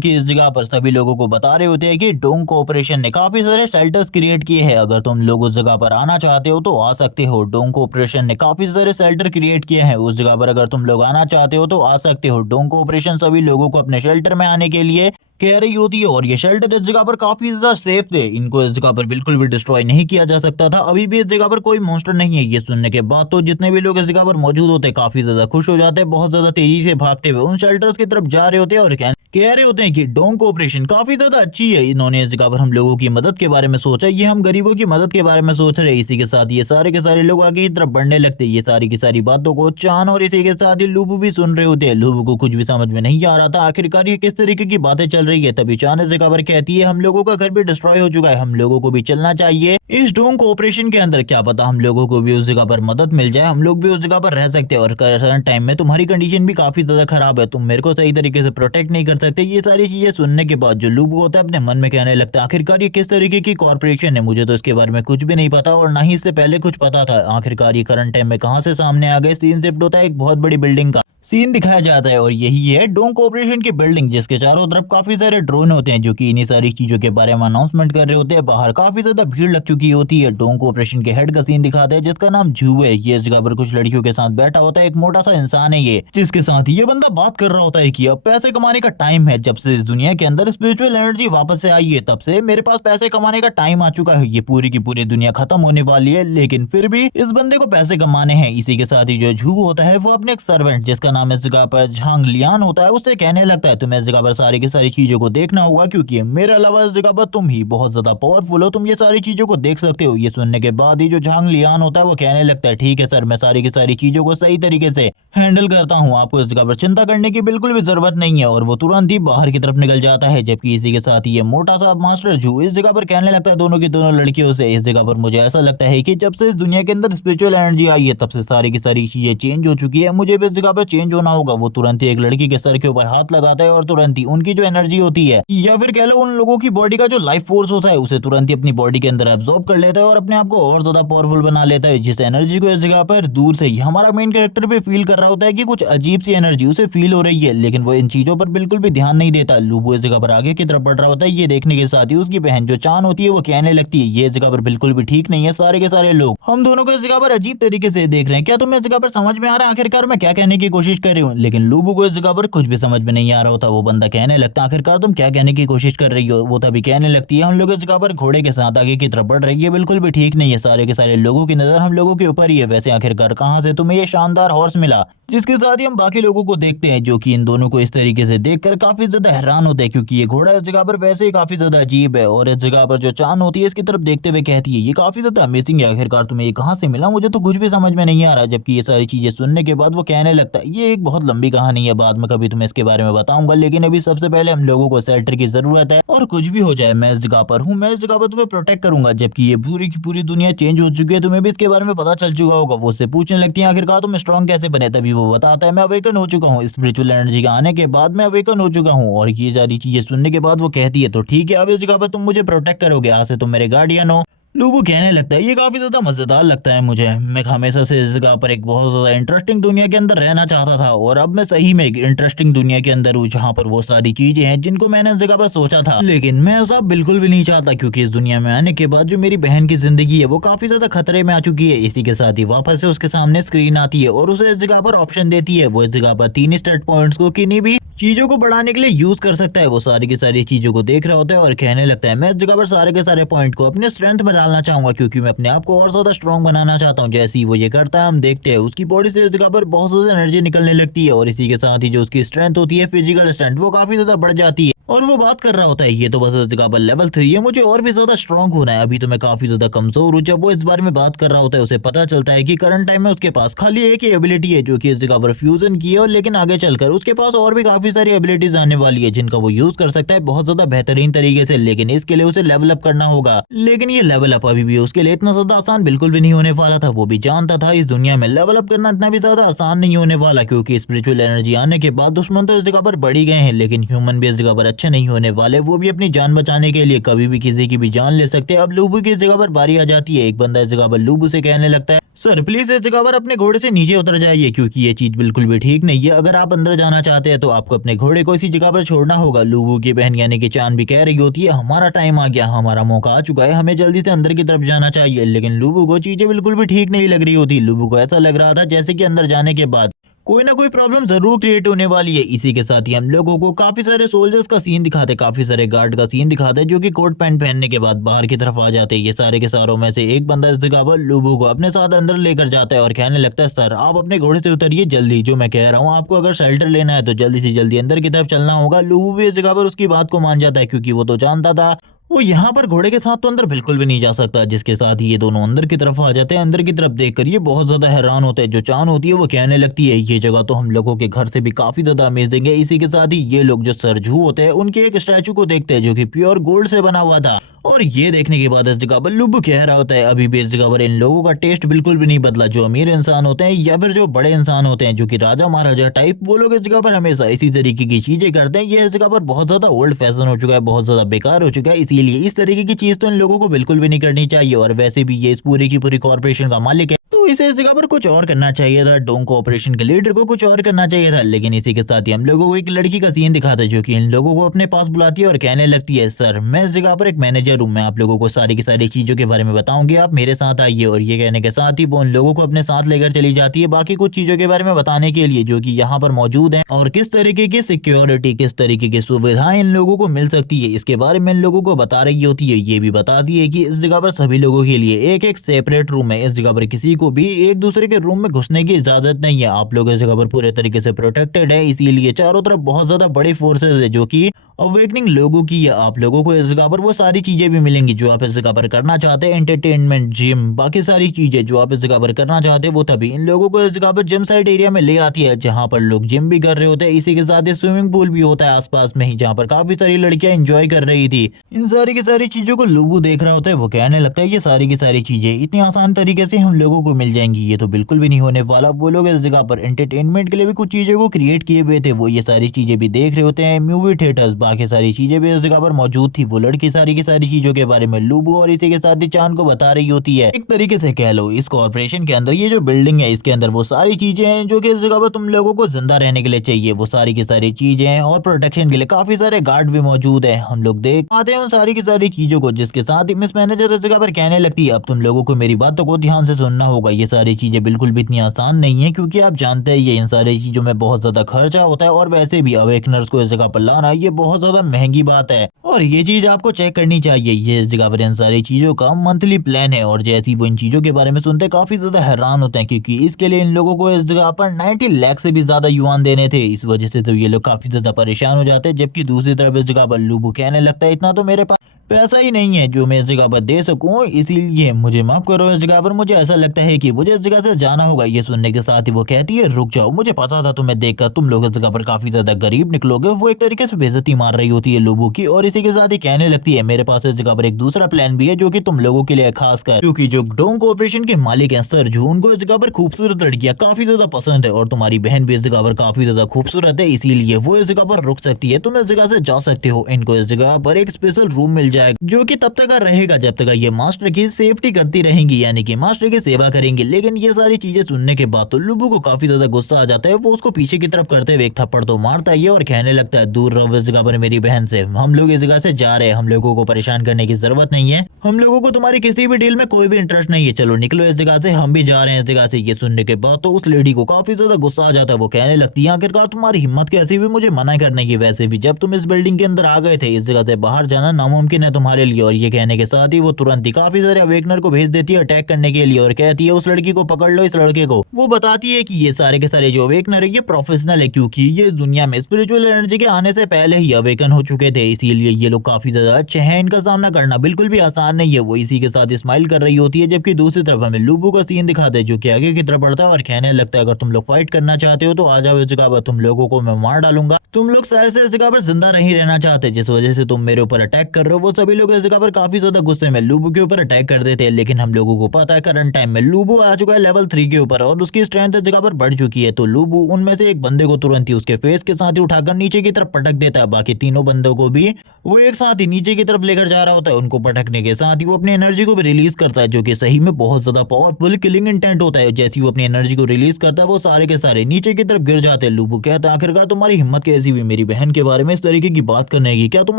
कि इस जगह पर सभी लोगों को बता रहे होते हैं कि डोंग कोऑपरेशन ने काफी सारे शेल्टर्स क्रिएट किए हैं, अगर तुम लोग उस जगह पर आना चाहते हो तो आ सकते हो। डोंग कोऑपरेशन ने काफी सारे शेल्टर क्रिएट किए हैं उस जगह पर, अगर तुम लोग आना चाहते हो तो आ सकते हो। डोंग कोऑपरेशन सभी लोगों को अपने शेल्टर में आने के लिए कह रही होती है। और ये शेल्टर इस जगह पर काफी ज्यादा सेफ थे, इनको इस जगह पर बिल्कुल भी डिस्ट्रॉय नहीं किया जा सकता था। अभी भी इस जगह पर कोई मॉन्स्टर नहीं है। ये सुनने के बाद तो जितने भी लोग इस जगह पर मौजूद होते हैं काफी ज्यादा खुश हो जाते हैं, बहुत ज्यादा तेजी से भागते हुए उन शेल्टर्स की तरफ जा रहे होते हैं और कह रहे होते हैं कि डोंग कोऑपरेशन काफी ज्यादा अच्छी है, इन्होंने इस जगह पर हम लोगों की मदद के बारे में सोचा, ये हम गरीबों की मदद के बारे में सोच रहे हैं। इसी के साथ ये सारे के सारे लोग आगे की तरफ बढ़ने लगते हैं। ये सारी की सारी बातों को चान और इसी के साथ ही लूबू भी सुन रहे होते हैं। लूबू को कुछ भी समझ में नहीं आ रहा था आखिरकार ये किस तरीके की बातें चल रही है। तभी चान इस जगह पर कहती है हम लोगों का घर भी डिस्ट्रॉय हो चुका है, हम लोगों को भी चलना चाहिए इस डोंग कोऑपरेशन के अंदर, क्या पता हम लोगों को भी उस जगह पर मदद मिल जाए, हम लोग भी उस जगह पर रह सकते हैं। और करंट टाइम में तुम्हारी कंडीशन भी काफी ज्यादा खराब है, तुम मेरे को सही तरीके से प्रोटेक्ट नहीं कर सकते। ये सारी चीजें सुनने के बाद जो लूबू होता है अपने मन में कहने लगता है आखिरकार ये किस तरीके की कॉर्पोरेशन है, मुझे तो इसके बारे में कुछ भी नहीं पता और ना ही इससे पहले कुछ पता था। आखिरकार ये करंट टाइम में कहां से सामने आ गए। सीन शिफ्ट होता है एक बहुत बड़ी बिल्डिंग का, सीन दिखाया जाता है और यही है डोंग कोऑपरेशन की बिल्डिंग, जिसके चारों तरफ काफी सारे ड्रोन होते हैं जो कि इन्हीं सारी चीजों के बारे में अनाउंसमेंट कर रहे होते हैं। बाहर काफी ज्यादा भीड़ लग चुकी होती है। डोंग कोऑपरेशन के हेड का सीन दिखाते हैं जिसका नाम जू है। ये इस जगह पर कुछ लड़कियों के साथ बैठा होता है, एक मोटा सा इंसान है ये, जिसके साथ ये बंदा बात कर रहा होता है कि अब पैसे कमाने का टाइम है। जब से इस दुनिया के अंदर स्पिरिचुअल एनर्जी वापस से आई है तब से मेरे पास पैसे कमाने का टाइम आ चुका है। ये पूरी की पूरी दुनिया खत्म होने वाली है लेकिन फिर भी इस बंदे को पैसे कमाने हैं। इसी के साथ ही जो झू होता है वो अपने एक सर्वेंट जिसका नाम इस जगह पर झांग लियान होता है उससे कहने लगता है तुम्हें इस जगह पर सारी की सारी चीजों को देखना होगा क्योंकि मेरे अलावा इस जगह पर तुम ही बहुत ज्यादा पावरफुल हो, तुम ये सारी चीजों को देख सकते हो। ये सुनने के बाद ही जो झांग लियान होता है वो कहने लगता है ठीक है सर, मैं सारी की सारी चीजों को सही तरीके से हैंडल करता हूँ, आपको इस जगह पर चिंता करने की बिल्कुल भी जरूरत नहीं है। और वो तुरंत ही बाहर की तरफ निकल जाता है। जबकि इसी के साथ ही ये मोटा सा मास्टर जू इस जगह पर कहने लगता है दोनों की दोनों लड़कियों से, इस जगह पर मुझे ऐसा लगता है कि जब से इस दुनिया के अंदर स्पिरिचुअल एनर्जी आई है तब से सारी की सारी चीजें चेंज हो चुकी है, मुझे भी इस जगह पर चेंज होना होगा। वो तुरंत ही एक लड़की के सर के ऊपर हाथ लगाता है और तुरंत ही उनकी जो एनर्जी होती है या फिर कह लो उन लोगों की बॉडी का जो लाइफ फोर्स होता है उसे तुरंत ही अपनी बॉडी के अंदर एब्जॉर्ब कर लेता है और अपने आप को और ज्यादा पावरफुल बना लेता है। जिस एनर्जी को इस जगह पर दूर से ही हमारा मेन कैरेक्टर भी फील कर रहा होता है कि कुछ अजीब सी एनर्जी उसे फील हो रही है, लेकिन वो इन चीजों पर बिल्कुल भी ध्यान नहीं देता। लूबू इस जगह पर आगे की तरफ बढ़ रहा होता है। ये देखने के साथ ही उसकी बहन जो चान होती है वो कहने लगती है ये इस जगह पर बिल्कुल भी ठीक नहीं है, सारे के सारे लोग हम दोनों को इस जगह पर अजीब तरीके से देख रहे हैं, क्या तुम्हें इस जगह पर समझ में आ रहा है आखिरकार मैं क्या कहने की कोशिश कर रही हूँ। लेकिन लूबू को इस जगह पर कुछ भी समझ में नहीं आ रहा होता। वो बंदा कहने लगता है आखिरकार तुम क्या कहने की कोशिश कर रही हो। वो तभी कहने लगती है हम लोग इस जगह पर घोड़े के साथ आगे की तरफ बढ़ रही है, बिल्कुल भी ठीक नहीं है, सारे के सारे लोगों की नजर हम लोगों के ऊपर ही है। वैसे आखिरकार कहाँ से तुम्हें ये शानदार हॉर्स मिला। जिसके साथ ही हम बाकी लोगों को देखते हैं जो कि इन दोनों को इस तरीके से देखकर काफी ज्यादा हैरान होते हैं क्योंकि ये घोड़ा इस जगह पर वैसे ही काफी ज्यादा अजीब है। और इस जगह पर जो चान होती है इसकी तरफ देखते हुए कहती है ये काफी ज्यादा अमेजिंग है, आखिरकार तुम्हें ये कहाँ से मिला, मुझे तो कुछ भी समझ में नहीं आ रहा। जबकि ये सारी चीजें सुनने के बाद वो कहने लगता है ये एक बहुत लंबी कहानी है, बाद में कभी तुम्हें इसके बारे में बताऊंगा, लेकिन अभी सबसे पहले हम लोगों को शेल्टर की जरूरत है और कुछ भी हो जाए मैं इस जगह पर हूँ, मैं इस जगह पर तुम्हें प्रोटेक्ट करूंगा। जबकि ये पूरी की पूरी दुनिया चेंज हो चुकी है, तुम्हें भी इसके बारे में पता चल चुका होगा। वो उससे पूछने लगती है आखिरकार तुम स्ट्रॉन्ग कैसे बने। तभी वो बताता है मैं अवेकन हो चुका हूँ, स्पिरिचुअल एनर्जी के आने के बाद मैं अवेकन हो चुका हूँ। और ये सारी चीजें सुनने के बाद वो कहती है तो ठीक है अब इस जगह पर तुम मुझे प्रोटेक्ट करोगे, आज से तुम मेरे गार्डियन हो। लूबू कहने लगता है ये काफी ज्यादा मजेदार लगता है मुझे, मैं हमेशा से इस जगह पर एक बहुत ज्यादा इंटरेस्टिंग दुनिया के अंदर रहना चाहता था और अब मैं सही में एक इंटरेस्टिंग दुनिया के अंदर हूँ जहाँ पर वो सारी चीजें हैं जिनको मैंने इस जगह पर सोचा था। लेकिन मैं ऐसा बिल्कुल भी नहीं चाहता क्योंकि इस दुनिया में आने के बाद जो मेरी बहन की जिंदगी है वो काफी ज्यादा खतरे में आ चुकी है। इसी के साथ ही वापस से उसके सामने स्क्रीन आती है और उसे इस जगह पर ऑप्शन देती है, वो इस जगह पर 3 स्टेट पॉइंट्स को किन्हीं भी चीजों को बढ़ाने के लिए यूज कर सकता है। वो सारी की सारी चीजों को देख रहा होता है और कहने लगता है मैं इस जगह पर सारे के सारे पॉइंट को अपने स्ट्रेंथ में डालना चाहूंगा क्योंकि मैं अपने आप को और ज्यादा स्ट्रॉन्ग बनाना चाहता हूँ। जैसे ही वो ये करता है हम देखते हैं उसकी बॉडी से इस जगह पर बहुत ज्यादा एनर्जी निकलने लगती है और इसी के साथ ही जो उसकी स्ट्रेंथ होती है फिजिकल स्ट्रेंथ वो काफी ज्यादा बढ़ जाती है। और वो बात कर रहा होता है ये तो बस इस जगह पर लेवल 3 है, मुझे और भी ज्यादा स्ट्रॉन्ग होना है, अभी तो मैं काफी ज्यादा कमजोर हूँ। जब वो इस बारे में बात कर रहा होता है उसे पता चलता है कि करंट टाइम में उसके पास खाली एक ही एबिलिटी है जो कि इस जगह पर फ्यूजन की है और लेकिन आगे चलकर उसके पास और भी काफी सारी एबिलिटीज आने वाली है जिनका वो यूज कर सकता है बहुत ज्यादा बेहतरीन तरीके से। लेकिन इसके लिए उसे लेवल अप करना होगा, लेकिन ये लेवल अप अभी भी उसके लिए इतना ज्यादा आसान बिल्कुल भी नहीं होने वाला था। वो भी जानता था इस दुनिया में लेवल अप करना इतना भी ज्यादा आसान नहीं होने वाला क्योंकि स्पिरिचुअल एनर्जी आने के बाद दुश्मन तो इस जगह पर बढ़ ही गए हैं लेकिन ह्यूमन भी इस जगह पर अच्छे नहीं होने वाले, वो भी अपनी जान बचाने के लिए कभी भी किसी की भी जान ले सकते हैं। अब लूबू की इस जगह पर बारी आ जाती है। एक बंदा इस जगह पर लूबू से कहने लगता है सर प्लीज इस जगह पर अपने घोड़े से नीचे उतर जाइए क्योंकि ये चीज बिल्कुल भी ठीक नहीं है, अगर आप अंदर जाना चाहते हैं तो आपको अपने घोड़े को इसी जगह पर छोड़ना होगा। लूबू की बहन यानी कि चांद भी कह रही होती है हमारा टाइम आ गया, हमारा मौका आ चुका है, हमें जल्दी से अंदर की तरफ जाना चाहिए। लेकिन लूबू को चीजें बिल्कुल भी ठीक नहीं लग रही होती। लूबू को ऐसा लग रहा था जैसे कि अंदर जाने के बाद कोई ना कोई प्रॉब्लम जरूर क्रिएट होने वाली है। इसी के साथ ही हम लोगों को काफी सारे सोल्जर्स का सीन दिखाते, काफी सारे गार्ड का सीन दिखाते जो कि कोट पैंट पहनने के बाद बाहर की तरफ आ जाते हैं। ये सारे के सारों में से एक बंदा इस जगह पर लुबू को अपने साथ अंदर लेकर जाता है और कहने लगता है, सर आप अपने घोड़े से उतरिए जल्दी, जो मैं कह रहा हूँ आपको अगर शेल्टर लेना है तो जल्दी से जल्दी अंदर की तरफ चलना होगा। लुबू भी इस जगह पर उसकी बात को मान जाता है, क्योंकि वो तो जानता था वो यहाँ पर घोड़े के साथ तो अंदर बिल्कुल भी नहीं जा सकता। जिसके साथ ही ये दोनों अंदर की तरफ आ जाते हैं। अंदर की तरफ देखकर ये बहुत ज्यादा हैरान होते हैं। जो चान होती है वो कहने लगती है, ये जगह तो हम लोगों के घर से भी काफी ज्यादा अमेजिंग है। इसी के साथ ही ये लोग जो सरजू होते हैं उनके एक स्टैचू को देखते हैं जो कि प्योर गोल्ड से बना हुआ था। और ये देखने के बाद इस जगह पर लुब्बू कह रहा होता है, अभी भी इस जगह पर इन लोगों का टेस्ट बिल्कुल भी नहीं बदला। जो अमीर इंसान होते हैं या फिर जो बड़े इंसान होते हैं जो कि राजा महाराजा टाइप, वो लोग इस जगह पर हमेशा इसी तरीके की चीजें करते हैं। ये इस जगह पर बहुत ज्यादा ओल्ड फैशन हो चुका है, बहुत ज्यादा बेकार हो चुका है। इसीलिए इस तरीके की चीज तो इन लोगों को बिल्कुल भी नहीं करनी चाहिए। और वैसे भी ये इस पूरी की पूरी कॉर्पोरेशन का मालिक है, तो इसे इस जगह पर कुछ और करना चाहिए था। डोंग कॉर्पोरेशन के लीडर को कुछ और करना चाहिए था। लेकिन इसी के साथ ही हम लोगों को एक लड़की का सीन दिखाता है जो कि इन लोगों को अपने पास बुलाती है और कहने लगती है, सर मैं इस जगह पर एक मैनेजर हूँ, मैं आप लोगों को सारी की सारी चीजों के बारे में बताऊंगी, आप मेरे साथ आइए। और ये कहने के साथ ही वो उन लोगों को अपने साथ लेकर चली जाती है बाकी कुछ चीजों के बारे में बताने के लिए जो कि यहाँ पर मौजूद है, और किस तरीके की सिक्योरिटी, किस तरीके की सुविधाएं इन लोगों को मिल सकती है, इसके बारे में इन लोगों को बता रही होती है। ये भी बताती है कि इस जगह पर सभी लोगों के लिए एक एक सेपरेट रूम है। इस जगह पर किसी को भी एक दूसरे के रूम में घुसने की इजाजत नहीं है। आप लोग इस जगह पर पूरे तरीके से प्रोटेक्टेड है। इसीलिए चारों तरफ बहुत ज्यादा बड़ी फोर्सेस है जो कि अवेकनिंग लोगों की है। आप लोगों को इस जगह पर वो सारी चीजें भी मिलेंगी जो आप इस जगह पर करना चाहते हैं, एंटरटेनमेंट, जिम, बाकी सारी चीजें जो आप इस जगह पर करना चाहते हैं वो तभी इन लोगों को इस जगह पर जिम साइड एरिया में ले आती है जहां पर लोग जिम भी कर रहे होते हैं। इसी के साथ ही स्विमिंग पूल भी होता है आसपास में ही जहाँ पर काफी सारी लड़कियां एंजॉय कर रही थी। इन सारी की सारी चीजों को लुबू देख रहा होता है, वो कहने लगता है ये सारी की सारी चीजें इतनी आसान तरीके से हम लोगों को मिल जाएंगी, ये तो बिल्कुल भी नहीं होने वाला। वो लोग इस जगह पर एंटरटेनमेंट के लिए भी कुछ चीजों को क्रिएट किए हुए थे, वो ये सारी चीजें भी देख रहे होते हैं। मूवी थिएटर्स, बाकी सारी चीजें भी इस जगह पर मौजूद थी। वो लड़की सारी की सारी चीजों के बारे में लुबू और इसी के साथ ही चांद को बता रही होती है। एक तरीके से कह लो इस कॉर्पोरेशन के अंदर ये जो बिल्डिंग है इसके अंदर वो सारी चीजें हैं जो कि इस जगह पर तुम लोगों को जिंदा रहने के लिए चाहिए। वो सारी की सारी चीजें हैं और प्रोटेक्शन के लिए काफी सारे गार्ड भी मौजूद है। हम लोग देख आते हैं उन सारी की सारी चीजों को, जिसके साथ ही मिस मैनेजर इस जगह पर कहने लगती है, अब तुम लोगों को मेरी बातों को ध्यान से सुनना होगा। ये सारी चीजें बिल्कुल भी इतनी आसान नहीं है, क्योंकि आप जानते हैं ये इन सारी चीजों में बहुत ज्यादा खर्चा होता है और वैसे भी अवेकनर्स को इस जगह पर लाना ये बहुत ज्यादा महंगी बात है और ये चीज आपको चेक करनी चाहिए। ये इस जगह पर इन सारी चीजों का मंथली प्लान है और जैसे ही वो इन चीजों के बारे में सुनते हैं काफी ज्यादा हैरान होते हैं, क्योंकि इसके लिए इन लोगों को इस जगह पर 90 लाख से भी ज्यादा युआन देने थे। इस वजह से तो ये लोग काफी ज्यादा परेशान हो जाते हैं। जबकि दूसरी तरफ इस जगह पर लुबू कहने लगता है, इतना तो मेरे पास पैसा ही नहीं है जो मैं इस जगह पर दे सकूं, इसीलिए मुझे माफ करो, इस जगह पर मुझे ऐसा लगता है कि मुझे इस जगह से जाना होगा। ये सुनने के साथ ही वो कहती है, रुक जाओ, मुझे पता था तुम्हें देखकर तुम लोग इस जगह पर काफी ज्यादा गरीब निकलोगे। वो एक तरीके से बेइज्जती मार रही होती है लोगों की और इसी के साथ ही कहने लगती है, मेरे पास इस जगह पर एक दूसरा प्लान भी है जो कि तुम लोगों के लिए खास कर, क्योंकि जो डोंग कॉर्पोरेशन के मालिक है सरजू, उनको इस जगह पर खूबसूरत लड़कियां काफी ज्यादा पसंद है और तुम्हारी बहन भी इस जगह पर काफी ज्यादा खूबसूरत है, इसीलिए वो इस जगह पर रुक सकती है, तुम इस जगह से जा सकते हो। इनको इस जगह पर एक स्पेशल रूम मिल जाएगा जो कि तब तक रहेगा जब तक ये मास्टर की सेफ्टी करती रहेंगी, यानी कि मास्टर की सेवा करेंगी। लेकिन ये सारी चीजें सुनने के बाद तो लुबू को काफी ज्यादा गुस्सा आ जाता है। वो उसको पीछे की तरफ करते हुए एक थप्पड़ तो मारता है और कहने लगता है, दूर रहो इस जगह पर मेरी बहन से, हम लोग इस जगह से जा रहे हैं, हम लोगों को परेशान करने की जरूरत नहीं है, हम लोगों को तुम्हारी किसी भी डील में कोई भी इंटरेस्ट नहीं है, चलो निकलो इस जगह से, हम भी जा रहे हैं इस जगह से। ये सुनने के बाद तो उस लेडी को काफी ज्यादा गुस्सा आ जाता है। वो कहने लगती है, आखिरकार तुम्हारी हिम्मत कैसी भी मुझे मना करने की, वैसे भी जब तुम इस बिल्डिंग के अंदर आ गए थे इस जगह से बाहर जाना नामुमकिन है तुम्हारे लिए। और ये कहने के साथ ही वो तुरंत ही काफी सारे अवेकनर को भेज देती है अटैक करने के लिए और कहती है, उस लड़की को पकड़ लो, इस लड़के को। वो बताती है कि ये सारे के सारे जो अवेकनर है ये प्रोफेशनल है, क्योंकि ये इस दुनिया में स्पिरिचुअल एनर्जी के आने से पहले ही अवेकन हो चुके थे, इसीलिए ये लोग काफी ज्यादा अच्छे हैं, इनका सामना करना बिल्कुल भी आसान नहीं है। वो इसी के साथ स्माइल कर रही होती है, जबकि दूसरी तरफ हमें लुबू का सीन दिखाते हैं जो कि आगे की तरफ बढ़ता है और कहने लगता है, अगर तुम लोग फाइट करना चाहते हो तो आ जाओ इस जगह पर, तुम लोगों को मैं मार डालूंगा, तुम लोग शायद से इस जगह पर जिंदा नहीं रहना चाहते, जिस वजह से तुम मेरे ऊपर अटैक कर रहे हो। वो सभी लोग इस जगह पर काफी ज्यादा गुस्से में लुबू के ऊपर अटैक कर देते हैं, लेकिन हम लोगों को पता है करंट टाइम में लुबू आ चुका है लेवल 3 के ऊपर और उसकी स्ट्रेंथ इस जगह पर बढ़ चुकी है। तो लुबू उनमें से एक बंदे को तुरंत ही उसके फेस के साथ ही उठाकर नीचे की तरफ पटक देता है। बाकी तीनों बंदों को भी वो एक साथ ही नीचे की तरफ लेकर जा रहा होता है। उनको पटकने के साथ ही वो अपनी एनर्जी को भी रिलीज करता है, जो कि सही में बहुत ज्यादा पावरफुल किलिंग इंटेंट होता है। जैसे ही वो अपनी एनर्जी को रिलीज करता है वो सारे के सारे नीचे की तरफ गिर जाते हैं। लुबू कहता है, आखिरकार तुम्हारी हिम्मत कैसी हुई मेरी बहन के बारे में इस तरीके की बात करने की, क्या तुम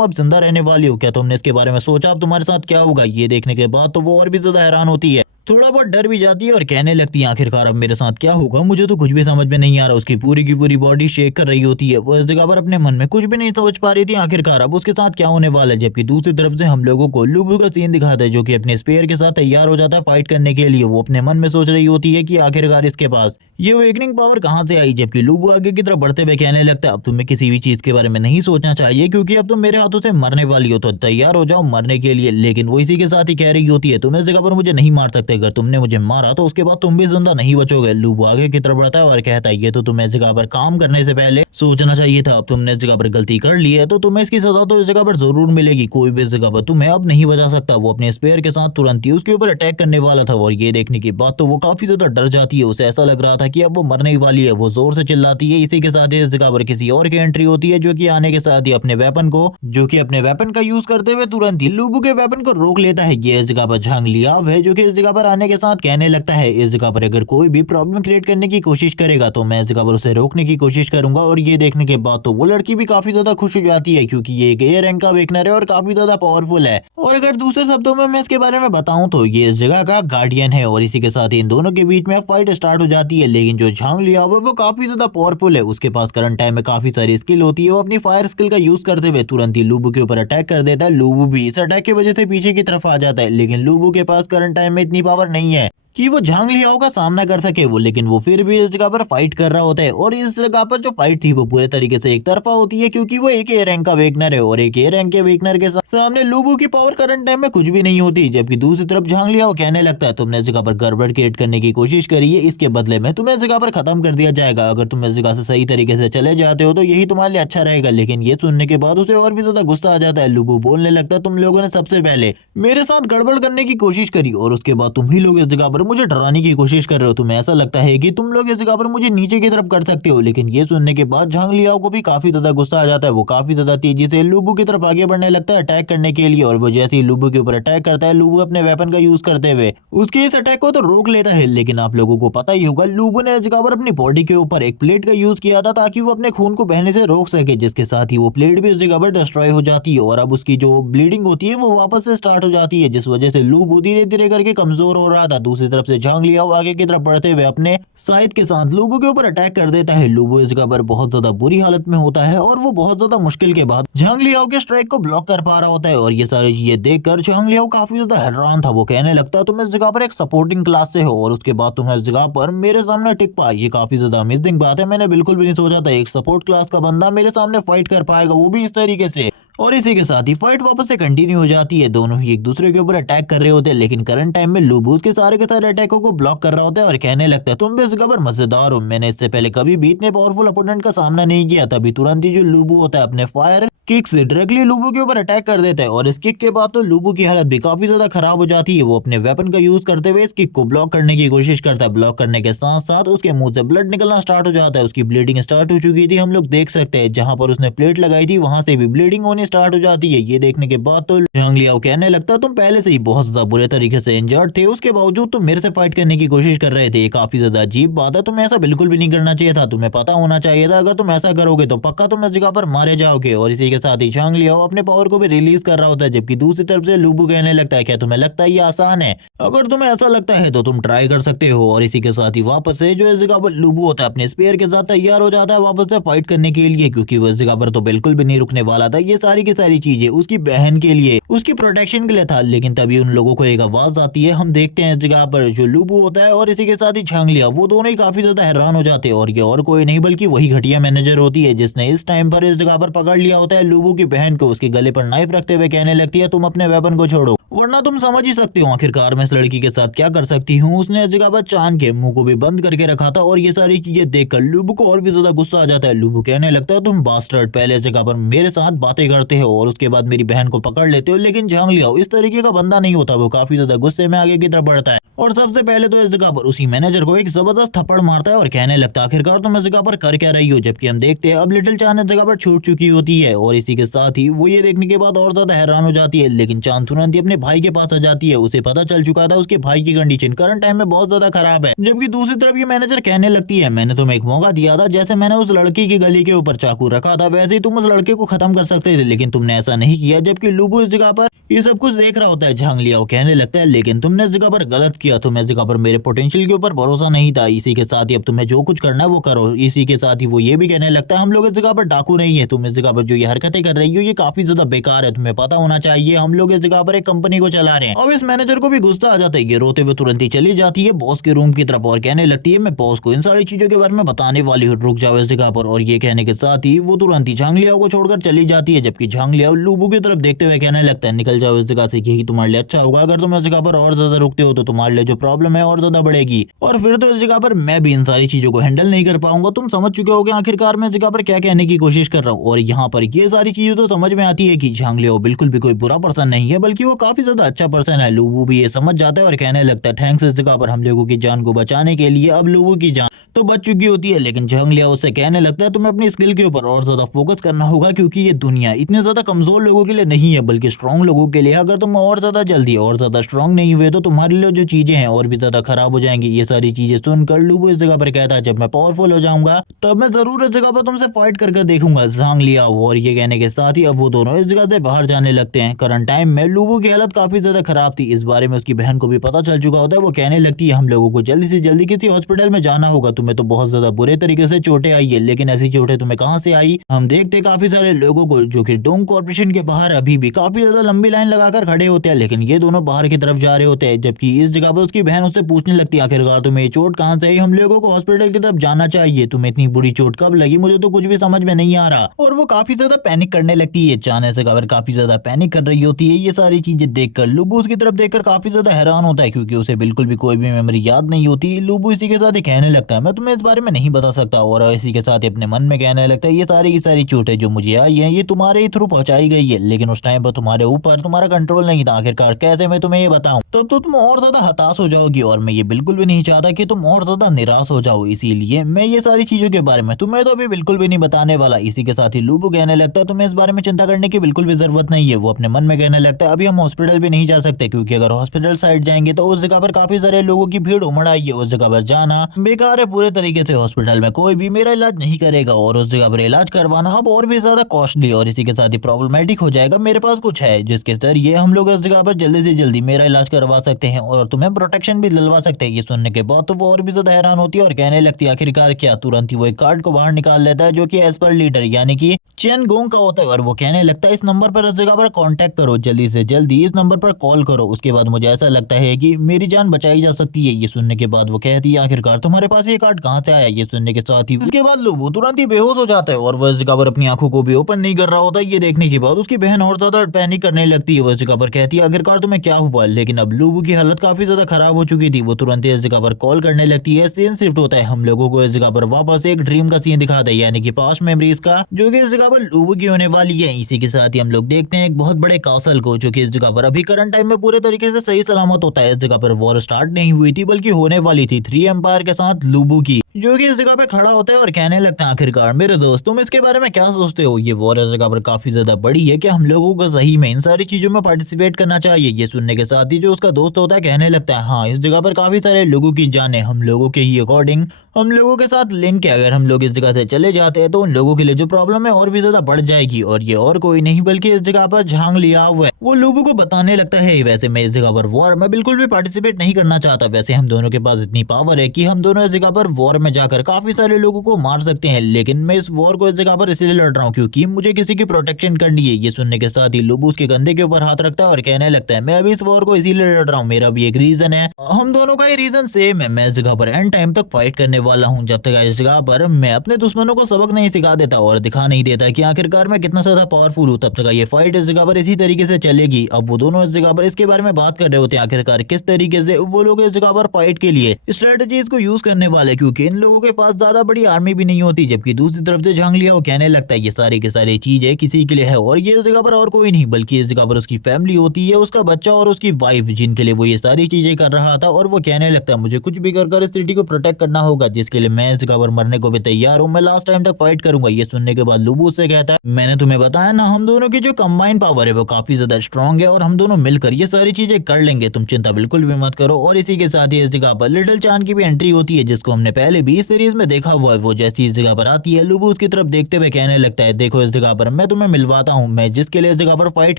अब जिंदा रहने वाली हो, क्या तुमने इसके बारे में सोचा अब तुम्हारे साथ क्या होगा। ये देखने के बाद तो वो और भी ज्यादा हैरान होती है थोड़ा बहुत डर भी जाती है और कहने लगती है आखिरकार अब मेरे साथ क्या होगा, मुझे तो कुछ भी समझ में नहीं आ रहा। उसकी पूरी की पूरी बॉडी शेक कर रही होती है, वो इस जगह पर अपने मन में कुछ भी नहीं सोच पा रही थी आखिरकार अब उसके साथ क्या होने वाला है। जबकि दूसरी तरफ से हम लोगों को लुबू का सीन दिखाता है जो कि अपने स्पेयर के साथ तैयार हो जाता है फाइट करने के लिए। वो अपने मन में सोच रही होती है कि आखिरकार इसके पास ये अवेकनिंग पावर कहाँ से आई। जबकि लुबू आगे की तरफ बढ़ते हुए कहने लगता है अब तुम्हें किसी भी चीज के बारे में नहीं सोचना चाहिए क्योंकि अब तुम मेरे हाथों से मरने वाली हो, तो तैयार हो जाओ मरने के लिए। लेकिन वो इसी के साथ ही कह रही होती है तुम इस जगह पर मुझे नहीं मार सकते, अगर तुमने मुझे मारा तो उसके बाद तुम भी जिंदा नहीं बचोगे। लुबू आगे की तरफ बढ़ता है और कहता है ये तो तुम्हें इस जगह पर काम करने से पहले सोचना चाहिए था, अब तुमने इस जगह पर गलती कर ली है तो तुम्हें इसकी सजा तो इस जगह पर जरूर मिलेगी, कोई भी इस जगह पर तुम्हें अब नहीं बचा सकता। वो अपने स्पेयर के साथ तुरंत ही उसके ऊपर अटैक करने वाला था और ये देखने के बाद तो वो काफी ज्यादा डर जाती है। उसे ऐसा लग रहा था कि अब वो मरने ही वाली है। वो जोर से चिल्लाती है। इसी के साथ ही इस जगह पर किसी और की एंट्री होती है जो कि आने के साथ ही अपने वेपन का यूज करते हुए तुरंत ही लुबू के वेपन को रोक लेता है। ये इस जगह पर झांग लियाव है जो कि इस जगह पर आने के साथ कहने लगता है इस जगह पर अगर कोई भी प्रॉब्लम क्रिएट करने की कोशिश करेगा तो मैं इस जगह पर उसे रोकने की कोशिश करूंगा। और ये देखने के बाद तो वो लड़की भी काफी ज्यादा खुश हो जाती है क्योंकि ये एक ए रैंक का वेकनर है और काफी ज्यादा पावरफुल है। और अगर दूसरे शब्दों में मैं इसके बारे में बताऊं तो ये इस जगह का गार्डियन है। और इसी के साथ ही इन दोनों के बीच में फाइट स्टार्ट हो जाती है। लेकिन जो झांग लियाव है वो काफी ज्यादा पावरफुल है, उसके पास करंट टाइम में काफी सारी स्किल होती है। वो अपनी फायर स्किल का यूज करते हुए तुरंत ही लुबू के ऊपर अटैक कर देता है। लुबू भी इस अटैक की वजह से पीछे की तरफ आ जाता है। लेकिन लुबू के पास करंट टाइम में इतनी पावर नहीं है कि वो झांग लियाओ का सामना कर सके। लेकिन वो फिर भी इस जगह पर फाइट कर रहा होता है। और इस जगह पर जो फाइट थी वो पूरे तरीके से एक तरफा होती है क्योंकि वो एक ए रैंक का वेकनर है और एक ए रैंक के वेकनर के सामने लुबू की पावर करंट टाइम में कुछ भी नहीं होती। जबकि दूसरी तरफ झांग लियाओ कहने लगता है तुमने इस जगह पर गड़बड़ क्रिएट करने की कोशिश करी है, इसके बदले में तुम्हें इस जगह पर खत्म कर दिया जाएगा। अगर तुम इस जगह से सही तरीके से चले जाते हो तो यही तुम्हारे लिए अच्छा रहेगा। लेकिन ये सुनने के बाद उसे और भी ज्यादा गुस्सा आ जाता है। लुबू बोलने लगता है तुम लोगों ने सबसे पहले मेरे साथ गड़बड़ करने की कोशिश करी और उसके बाद तुम ही लोग इस जगह पर मुझे डराने की कोशिश कर रहे हो। तुम्हें ऐसा लगता है कि तुम लोग इस जगह पर मुझे नीचे की तरफ कर सकते हो। लेकिन ये सुनने के बाद झांग लियाओ को भी काफी ज्यादा गुस्सा आ जाता है। वो काफी ज्यादा तेजी से लुबू की तरफ आगे बढ़ने लगता है अटैक करने के लिए। और वो जैसे ही लुबू के ऊपर अटैक करता है लुबू अपने वेपन का यूज करते हुए उसके इस अटैक को तो रोक लेता है। लेकिन आप लोगों को पता ही होगा लुबू ने इस जगह पर अपनी बॉडी के ऊपर एक प्लेट का यूज किया था ताकि वो अपने खून को बहने से रोक सके, जिसके साथ ही वो प्लेट भी इस जगह पर डिस्ट्रॉय हो जाती है और अब उसकी जो ब्लीडिंग होती है वो वापस से स्टार्ट हो जाती है, जिस वजह से लुबू धीरे धीरे करके कमजोर हो रहा था। दूसरी तरफ से झांग लियाओ आगे की तरफ बढ़ते हुए अपने साइड के साथ लुबू के ऊपर अटैक कर देता है। लुबू इस जगह पर बहुत ज्यादा बुरी हालत में होता है और वो बहुत ज्यादा मुश्किल के बाद झांग लियाओ के स्ट्राइक को ब्लॉक कर पा रहा होता है। और ये सारी चीजें देखकर झांग लियाओ काफी ज्यादा हैरान था। वो कहने लगता है तुम इस जगह पर एक सपोर्टिंग क्लास से हो और उसके बाद तुम इस जगह पर मेरे सामने टिक पाए, ये काफी ज्यादा अमेजिंग बात है। मैंने बिल्कुल भी नहीं सोचा था एक सपोर्ट क्लास का बंदा मेरे सामने फाइट कर पाएगा, वो भी इस तरीके से। और इसी के साथ ही फाइट वापस से कंटिन्यू हो जाती है। दोनों ही एक दूसरे के ऊपर अटैक कर रहे होते हैं। लेकिन करंट टाइम में लुबू के सारे अटैकों को ब्लॉक कर रहा होता है और कहने लगता है तुम भी इस जगह पर मजेदार हो, मैंने इससे पहले कभी भी इतने पावरफुल अपोनेंट का सामना नहीं किया। तभी तुरंत ही जो लुबू होता है अपने फायर किक से डायरेक्टली लुबू के ऊपर अटैक कर देता है। और इस किक के बाद तो लुबू की हालत भी काफी ज्यादा खराब हो जाती है। वो अपने वेपन का यूज करते हुए इस किक को ब्लॉक करने की कोशिश करता है। ब्लॉक करने के साथ साथ उसके मुंह से ब्लड निकलना स्टार्ट हो जाता है। उसकी ब्लीडिंग स्टार्ट हो चुकी थी, हम लोग देख सकते हैं। जहां पर उसने प्लेट लगाई थी वहां से भी ब्लीडिंग होनी स्टार्ट हो जाती है। ये देखने के बाद तो झांग लियाओ कहने लगता तुम पहले से ही बहुत ज्यादा बुरे तरीके से इंजर्ड थे, उसके बावजूद तुम मेरे से फाइट करने की कोशिश कर रहे थे। ये काफी ज्यादा अजीब बात है, तुम्हें ऐसा बिल्कुल भी नहीं करना चाहिए था। तुम्हें पता होना चाहिए था अगर तुम ऐसा करोगे तो पक्का तुम इस जगह पर मारे जाओगे। और इसी के साथ ही झांग लियाओ अपने पावर को भी रिलीज कर रहा होता है। जबकि दूसरी तरफ से लुबू कहने लगता है क्या तुम्हें लगता है ये आसान है? अगर तुम्हें ऐसा लगता है तो तुम ट्राई कर सकते हो। और इसी के साथ ही वापस से जो इस जगह पर लुबू होता है अपने स्पेयर के साथ तैयार हो जाता है वापस से फाइट करने के लिए, क्योंकि वो इस जगह पर तो बिल्कुल भी नहीं रुकने वाला था। ये सारी की सारी चीजें उसकी बहन के लिए, उसकी प्रोटेक्शन के लिए था। लेकिन तभी उन लोगों को एक आवाज आती है। हम देखते हैं इस जगह पर जो लुबू होता है और इसी के साथ ही झांग लिया, वो दोनों ही काफी ज्यादा हैरान हो जाते हैं। और ये और कोई नहीं बल्कि वही घटिया मैनेजर होती है जिसने इस टाइम पर इस जगह पर पकड़ लिया होता है लुबू की बहन को। उसके गले पर नाइफ रखते हुए कहने लगती है तुम अपने वेपन को छोड़ो वरना तुम समझ ही सकते हो आखिरकार मैं इस लड़की के साथ क्या कर सकती हूँ। उसने इस जगह पर चांद के मुंह को भी बंद करके रखा था। और ये सारी चीजें देखकर लुबू को और भी ज्यादा गुस्सा आ जाता है। लुबू कहने लगता है तुम बास्टर्ड पहले इस जगह पर मेरे साथ बातें करते हो और उसके बाद मेरी बहन को पकड़ लेते हो, लेकिन झांग लियाओ इस तरीके का बंदा नहीं होता। वो काफी ज्यादा गुस्से में आगे की तरफ बढ़ता है और सबसे पहले तो इस जगह पर उसी मैनेजर को एक जबरदस्त थप्पड़ मारता है और कहने लगता है आखिरकार तुम इस जगह पर कर क्या रही हो। जबकि हम देखते हैं अब लिटिल चांद इस जगह पर छूट चुकी होती है और इसी के साथ ही वो ये देखने के बाद और ज्यादा हैरान हो जाती है। लेकिन चांद तुरंत ही अपने भाई के पास आ जाती है। उसे पता चल चुका था उसके भाई की कंडीशन करंट टाइम में बहुत ज्यादा खराब है। जबकि दूसरी तरफ ये मैनेजर कहने लगती है मैंने तुम्हें एक मौका दिया था, जैसे मैंने उस लड़की की गली के ऊपर चाकू रखा था वैसे ही तुम उस लड़के को खत्म कर सकते थे, लेकिन तुमने ऐसा नहीं किया। जबकि लुबू इस जगह पर ये सब कुछ देख रहा होता है। झांग लिया वो कहने लगता है लेकिन तुमने इस जगह पर गलत किया, तुम्हें इस जगह पर मेरे पोटेंशियल के ऊपर भरोसा नहीं था। इसी के साथ ही अब तुम्हें जो कुछ करना है वो करो। इसी के साथ ही वो ये भी कहने लगता है हम लोग इस जगह पर डाकू नहीं है, तुम इस जगह पर जो ये हरकतें कर रही हो ये काफी ज्यादा बेकार है, तुम्हें पता होना चाहिए हम लोग इस जगह पर एक कंपनी को चला रहे हैं। अब इस मैनेजर को भी गुस्सा आ जाता है, ये रोते हुए तुरंत ही चली जाती है बॉस के रूम की तरफ और कहने लगती है मैं बॉस को इन सारी चीजों के बारे में बताने वाली हूँ, रुक जाओ इस जगह पर। और ये कहने के साथ ही वो तुरंत ही झांग लियाओ को छोड़कर चली जाती है। जबकि झांग लियाओ लुबू की तरफ देखते हुए कहने लगता है निकल जाओ इस जगह से, यही तुम्हारे लिए अच्छा होगा। अगर तुम इस जगह पर और ज्यादा रुकते हो तो तुम्हारे लिए जो प्रॉब्लम है और ज्यादा बढ़ेगी, और फिर तो इस जगह पर मैं भी इन सारी चीजों को हैंडल नहीं कर पाऊंगा। तुम समझ चुके होगे आखिरकार मैं इस जगह पर क्या कहने की कोशिश कर रहा हूँ। और यहाँ पर ये सारी चीजें तो समझ में आती है कि झांग लियाओ बिल्कुल भी कोई बुरा पर्सन नहीं है, बल्कि वो काफी ज्यादा अच्छा पर्सन है। लुबू भी ये समझ जाता है और कहने लगता है थैंक्स इस जगह पर हम लोगों की जान को बचाने के लिए। अब लुबू की जान तो बच चुकी होती है, लेकिन झांग लियाओ उससे कहने लगता है तुम्हें अपनी स्किल के ऊपर और ज्यादा फोकस करना होगा, क्योंकि ये दुनिया इतने ज्यादा कमजोर लोगों के लिए नहीं है बल्कि स्ट्रांग लोगों के लिए। अगर तुम और ज्यादा जल्दी और ज्यादा स्ट्रांग नहीं हुए तो तुम्हारे लिए जो चीजें हैं और भी ज्यादा खराब हो जाएंगी। ये सारी चीजें सुनकर लुबू इस जगह पर कहता है जब मैं पावरफुल हो जाऊंगा तब मैं जरूर इस जगह पर तुमसे फाइट कर देखूंगा झांग लियाओ। और ये कहने के साथ ही अब वो दोनों इस जगह से बाहर जाने लगते हैं। करंट टाइम में लुबू की हालत काफी ज्यादा खराब थी, इस बारे में उसकी बहन को भी पता चल चुका होता है। वो कहने लगती है हम लोगों को जल्दी से जल्दी किसी हॉस्पिटल में जाना होगा, तुम्हें तो बहुत ज्यादा बुरे तरीके से चोटें आई है, लेकिन ऐसी चोटें तुम्हें कहां से आई। हम देखते काफी सारे लोगों को जो कि डोंग कॉर्पोरेशन के बाहर अभी भी काफी ज्यादा लंबी लाइन लगाकर खड़े होते हैं, लेकिन ये दोनों बाहर की तरफ जा रहे होते हैं। जबकि इस जगह पर उसकी बहन उससे पूछने लगती है आखिरकार तुम्हें ये चोट कहां से आई, हम लोगों को हॉस्पिटल की तरफ जाना चाहिए, तुम्हें इतनी बुरी चोट कब लगी, मुझे तो कुछ भी समझ में नहीं आ रहा। और वो काफी ज्यादा पैनिक करने लगती है, जाने से खबर काफी ज्यादा पैनिक कर रही होती है। ये सारी चीजें देखकर लुबू उसकी तरफ देखकर काफी ज्यादा हैरान होता है, क्योंकि उसे बिल्कुल भी कोई भी मेमोरी याद नहीं होती। लुबू इसी के साथ ही कहने लगता है मैं तुम्हें इस बारे में नहीं बता सकता, और इसी के साथ ही अपने मन में कहने लगता है ये सारी की सारी चोटें जो मुझे आई है ये तुम्हारे ही थ्रू पहुंचाई गई है, लेकिन उस टाइम पर तुम्हारे ऊपर तुम्हारा कंट्रोल नहीं था। आखिरकार कैसे मैं तुम्हें ये बताऊं, तब तो तुम और ज्यादा हताश हो जाओगी, और मैं ये बिल्कुल भी नहीं चाहता कि तुम और ज्यादा निराश हो जाओ, इसीलिए मैं ये सारी चीजों के बारे में तुम्हें तो अभी बिल्कुल भी नहीं बताने वाला। इसी के साथ ही लुबू कहने लगता है तुम्हें इस बारे में चिंता करने की बिल्कुल भी जरूरत नहीं है। वो अपने मन में कहने लगता है अभी हम हॉस्पिटल भी नहीं जा सकते, क्योंकि अगर हॉस्पिटल साइड जाएंगे तो उस जगह पर काफी सारे लोगों की भीड़ उमड़ आई है, उस जगह पर जाना बेकार है पूरे तरीके से। हॉस्पिटल में कोई भी मेरा इलाज नहीं करेगा, और उस जगह पर इलाज करवाना अब और भी ज्यादा कॉस्टली और इसी के साथ ही प्रॉब्लमेटिक हो जाएगा। मेरे पास कुछ है जिसके जरिए हम लोग इस जगह पर जल्दी से जल्दी मेरा इलाज करवा सकते हैं और तुम्हें प्रोटेक्शन भी दिलवा सकते हैं। ये सुनने के बाद तो वो और भी ज्यादा हैरान होती है और कहने लगती है आखिरकार क्या। तुरंत ही वो एक कार्ड को बाहर निकाल लेता है जो कि एज पर लीडर यानी कि चेन गोंग का होता है, और वो कहने लगता है इस नंबर पर इस जगह पर कांटेक्ट करो, जल्दी से जल्दी इस नंबर पर कॉल करो, उसके बाद मुझे ऐसा लगता है कि मेरी जान बचाई जा सकती है। ये सुनने के बाद वो कहती है आखिरकार तुम्हारे पास ये कार्ड कहाँ से आया। ये सुनने के साथ ही उसके बाद लुबू तुरंत ही बेहोश हो जाता है और वह इस जगह पर अपनी आंखों को भी ओपन नहीं कर रहा होता। ये देखने के बाद उसकी बहन और ज्यादा पैनिक करने लगती है, वह इस जगह पर कहती है आखिरकार तुम्हें क्या हुआ। लेकिन अब लुबू की हालत काफी ज्यादा खराब हो चुकी थी, वो तुरंत इस जगह पर कॉल करने लगती है। सीन शिफ्ट होता है, हम लोगों को इस जगह पर वापस एक ड्रीम का सीन दिखाता है, यानी कि पास्ट मेमोरीज का, जो कि इस जगह पर लुबू की होने वाली है। इसी के साथ ही हम लोग देखते हैं एक बहुत बड़े कासल को, जो कि इस जगह पर अभी करंट टाइम में पूरे तरीके से सही सलामत होता है। इस जगह पर वॉर स्टार्ट नहीं हुई थी बल्कि होने वाली थी 3 एम्पायर के साथ लुबू की, जो कि इस जगह पे खड़ा होता है और कहने लगता है आखिरकार मेरे दोस्त तुम इसके बारे में क्या सोचते हो। ये वॉर इस जगह पर काफी ज्यादा बड़ी है, क्या हम लोगों को सही में इन सारी चीजों में पार्टिसिपेट करना चाहिए। ये सुनने के साथ ही जो उसका दोस्त होता है कहने लगता है हाँ इस जगह पर काफी सारे लोगों की जाने हम लोगों के ही अकॉर्डिंग हम लोगों के साथ लिंक है। अगर हम लोग इस जगह से चले जाते हैं तो उन लोगों के लिए जो प्रॉब्लम है और भी ज्यादा बढ़ जाएगी, और ये और कोई नहीं बल्कि इस जगह पर झांग लिया हुआ है। वो लोगों को बताने लगता है वैसे मैं इस जगह पर वॉर में बिल्कुल भी पार्टिसिपेट नहीं करना चाहता, वैसे हम दोनों के पास इतनी पावर है कि हम दोनों इस जगह पर वॉर में जाकर काफी सारे लोगों को मार सकते हैं, लेकिन मैं इस वॉर को इस जगह पर इसलिए लड़ रहा हूँ क्योंकि मुझे किसी की प्रोटेक्शन करनी है। ये सुनने के साथ ही लुबू उसके कंधे के ऊपर हाथ रखता है और कहने लगता है मैं अभी इस वॉर को इसीलिए लड़ रहा हूँ, मेरा भी एक रीजन है, हम दोनों का ही रीजन सेम है। मैं इस जगह पर एंड टाइम तक फाइट करने वाला हूँ, जब तक इस जगह पर मैं अपने दुश्मनों को सबक नहीं सिखा देता और दिखा नहीं देता कि आखिरकार मैं कितना ज्यादा पावरफुल हूँ, तब तक ये फाइट इस जगह पर इसी तरीके से चलेगी। अब वो दोनों इस जगह पर इसके बारे में बात कर रहे होते हैं आखिरकार किस तरीके से वो लोग इस जगह पर फाइट के लिए स्ट्रेटजीज को यूज करने वाले, क्योंकि इन लोगों के पास ज्यादा बड़ी आर्मी भी नहीं होती। जबकि दूसरी तरफ से झांग लिया वो कहने लगता है ये सारी की सारी चीजें किसी के लिए है और ये इस जगह पर और कोई नहीं बल्कि इस जगह पर उसकी फैमिली होती है, उसका बच्चा और उसकी वाइफ, जिनके लिए वो ये सारी चीजें कर रहा था। और वो कहने लगता है मुझे कुछ भी कर इस सिटी को प्रोटेक्ट करना होगा, जिसके लिए मैं इस जगह पर मरने को भी तैयार हूँ, मैं लास्ट टाइम तक फाइट करूंगा। ये सुनने के बाद लुबू उससे कहता है मैंने तुम्हें बताया ना, हम दोनों की जो कंबाइंड पावर है वो काफी ज्यादा स्ट्रांग है और हम दोनों मिलकर ये सारी चीजें कर लेंगे, तुम चिंता बिल्कुल भी मत करो। और इसी के साथ ही इस जगह पर लिटिल चांद की भी एंट्री होती है, जिसको हमने पहले भी इस सीरीज में देखा हुआ है। वो जैसी इस जगह पर आती है, लुबू उसकी तरफ देखते हुए कहने लगता है देखो इस जगह पर मैं तुम्हें मिलवाता हूँ, मैं जिसके लिए इस जगह पर फाइट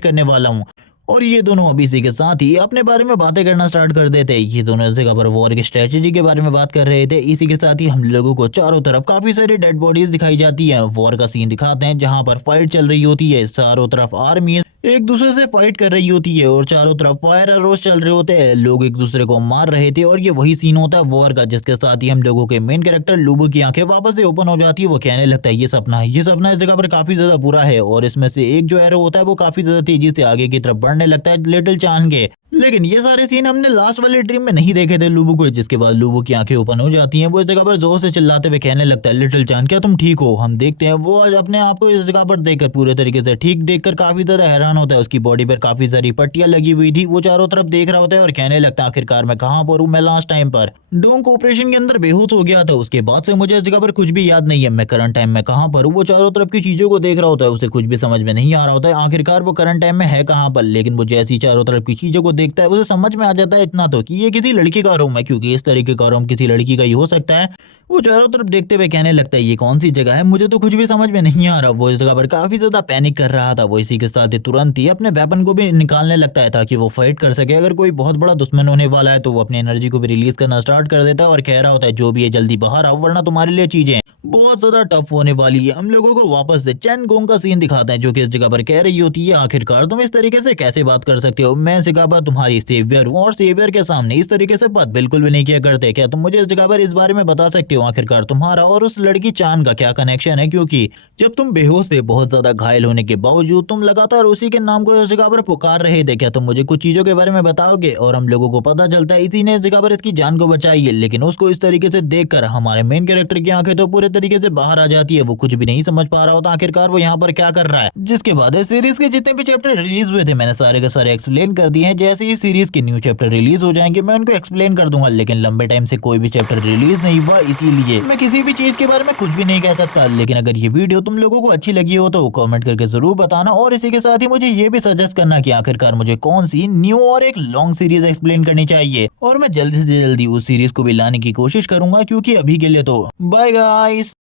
करने वाला हूँ। और ये दोनों अभी इसी के साथ ही अपने बारे में बातें करना स्टार्ट कर देते हैं। ये दोनों इस जगह पर वॉर की स्ट्रेटेजी के बारे में बात कर रहे थे। इसी के साथ ही हम लोगों को चारों तरफ काफी सारी डेड बॉडीज दिखाई जाती हैं। वॉर का सीन दिखाते हैं जहां पर फाइट चल रही होती है, चारों तरफ आर्मी एक दूसरे से फाइट कर रही होती है और चारों तरफ फायर एरोस चल रहे होते हैं, लोग एक दूसरे को मार रहे थे। और ये वही सीन होता है वॉर का, जिसके साथ ही हम लोगों के मेन कैरेक्टर लुबू की आंखें वापस से ओपन हो जाती है। वो कहने लगता है ये सपना है, ये सपना इस जगह पर काफी ज्यादा बुरा है। और इसमें से एक जो एरो होता है वो काफी ज्यादा तेजी से आगे की तरफ बढ़ने लगता है लिटिल चांद के। लेकिन ये सारे सीन हमने लास्ट वाले ड्रीम में नहीं देखे थे लुबू को, जिसके बाद लुबू की आंखें ओपन हो जाती हैं। वो इस जगह पर जोर से चिल्लाते हुए कहने लगता है लिटिल चांद क्या तुम ठीक हो? हम देखते हैं वो आज अपने आप को इस जगह पर देखकर पूरे तरीके से ठीक देखकर काफी ज्यादा हैरान होता है। उसकी बॉडी पर काफी सारी पट्टियां लगी हुई थी। वो चारों तरफ देख रहा होता है और कहने लगता है आखिरकार मैं कहाँ पर हूँ? मैं लास्ट टाइम पर डोंक ऑपरेशन के अंदर बेहोश हो गया था, उसके बाद से मुझे इस जगह पर कुछ भी याद नहीं है। मैं करंट टाइम में कहाँ पर हूँ? वो चारों तरफ की चीजों को देख रहा होता है, उसे कुछ भी समझ में नहीं आ रहा होता है आखिरकार वो करंट टाइम में है कहाँ पर। लेकिन वो जैसी चारों तरफ की चीजों को देखता है उसे समझ में आ जाता है इतना तो कि ये किसी लड़की का रूम है, क्योंकि इस तरीके का रूम किसी लड़की का ही हो सकता है। वो चारों तरफ देखते हुए कहने लगता है ये कौन सी जगह है? मुझे तो कुछ भी समझ में नहीं आ रहा। वो इस जगह पर काफी ज्यादा पैनिक कर रहा था। वो इसी के साथ ही तुरंत ही अपने वेपन को भी निकालने लगता है ताकि वो फाइट कर सके। अगर कोई बहुत बड़ा दुश्मन होने वाला है तो वो अपनी एनर्जी को भी रिलीज करना स्टार्ट कर देता है और कह रहा होता है जो भी है जल्दी बाहर आओ वरना तुम्हारे लिए चीजें बहुत ज्यादा टफ होने वाली है। हम लोगों को वापस से चैन गोंग का सीन दिखाते हैं जो कि इस जगह पर कह रही होती है आखिरकार तुम इस तरीके से कैसे बात कर सकते हो? मैं इस जगह पर तुम्हारी सेवियर हूँ और सेवियर के सामने इस तरीके से बात बिल्कुल भी नहीं किया करते। क्या तुम मुझे इस जगह पर इस बारे में बता सकते हो आखिरकार तुम्हारा और उस लड़की चांद का क्या कनेक्शन है? क्योंकि जब तुम बेहोश थे बहुत ज्यादा घायल होने के बावजूद तुम लगातार उसी के नाम को इस जगह पर पुकार रहे थे। क्या तुम मुझे कुछ चीजों के बारे में बताओगे? और हम लोगों को पता चलता है इसी ने इस जगह पर इसकी जान को बचाई है। लेकिन उसको इस तरीके से देखकर हमारे मेन कैरेक्टर की आंखें तो पूरे तरीके से बाहर आ जाती है। वो कुछ भी नहीं समझ पा रहा होता आखिरकार वो यहाँ पर क्या कर रहा है। जिसके बाद इस सीरीज के जितने भी चैप्टर रिलीज हुए थे मैंने सारे के सारे एक्सप्लेन कर दिए हैं। जैसे ही सीरीज के न्यू चैप्टर रिलीज हो जाएंगे मैं उनको एक्सप्लेन कर दूंगा। लेकिन लंबे टाइम से कोई भी चैप्टर रिलीज नहीं हुआ, इसीलिए मैं किसी भी चीज के बारे में कुछ भी नहीं कह सकता। लेकिन अगर ये वीडियो तुम लोगों को अच्छी लगी हो तो कमेंट करके जरूर बताना। और इसी के साथ ही मुझे ये भी सजेस्ट करना कि आखिरकार मुझे कौन सी न्यू और एक लॉन्ग सीरीज एक्सप्लेन करनी चाहिए, और मैं जल्दी से जल्दी उस सीरीज को भी लाने की कोशिश करूंगा। क्योंकि अभी के लिए तो बाय गाइस।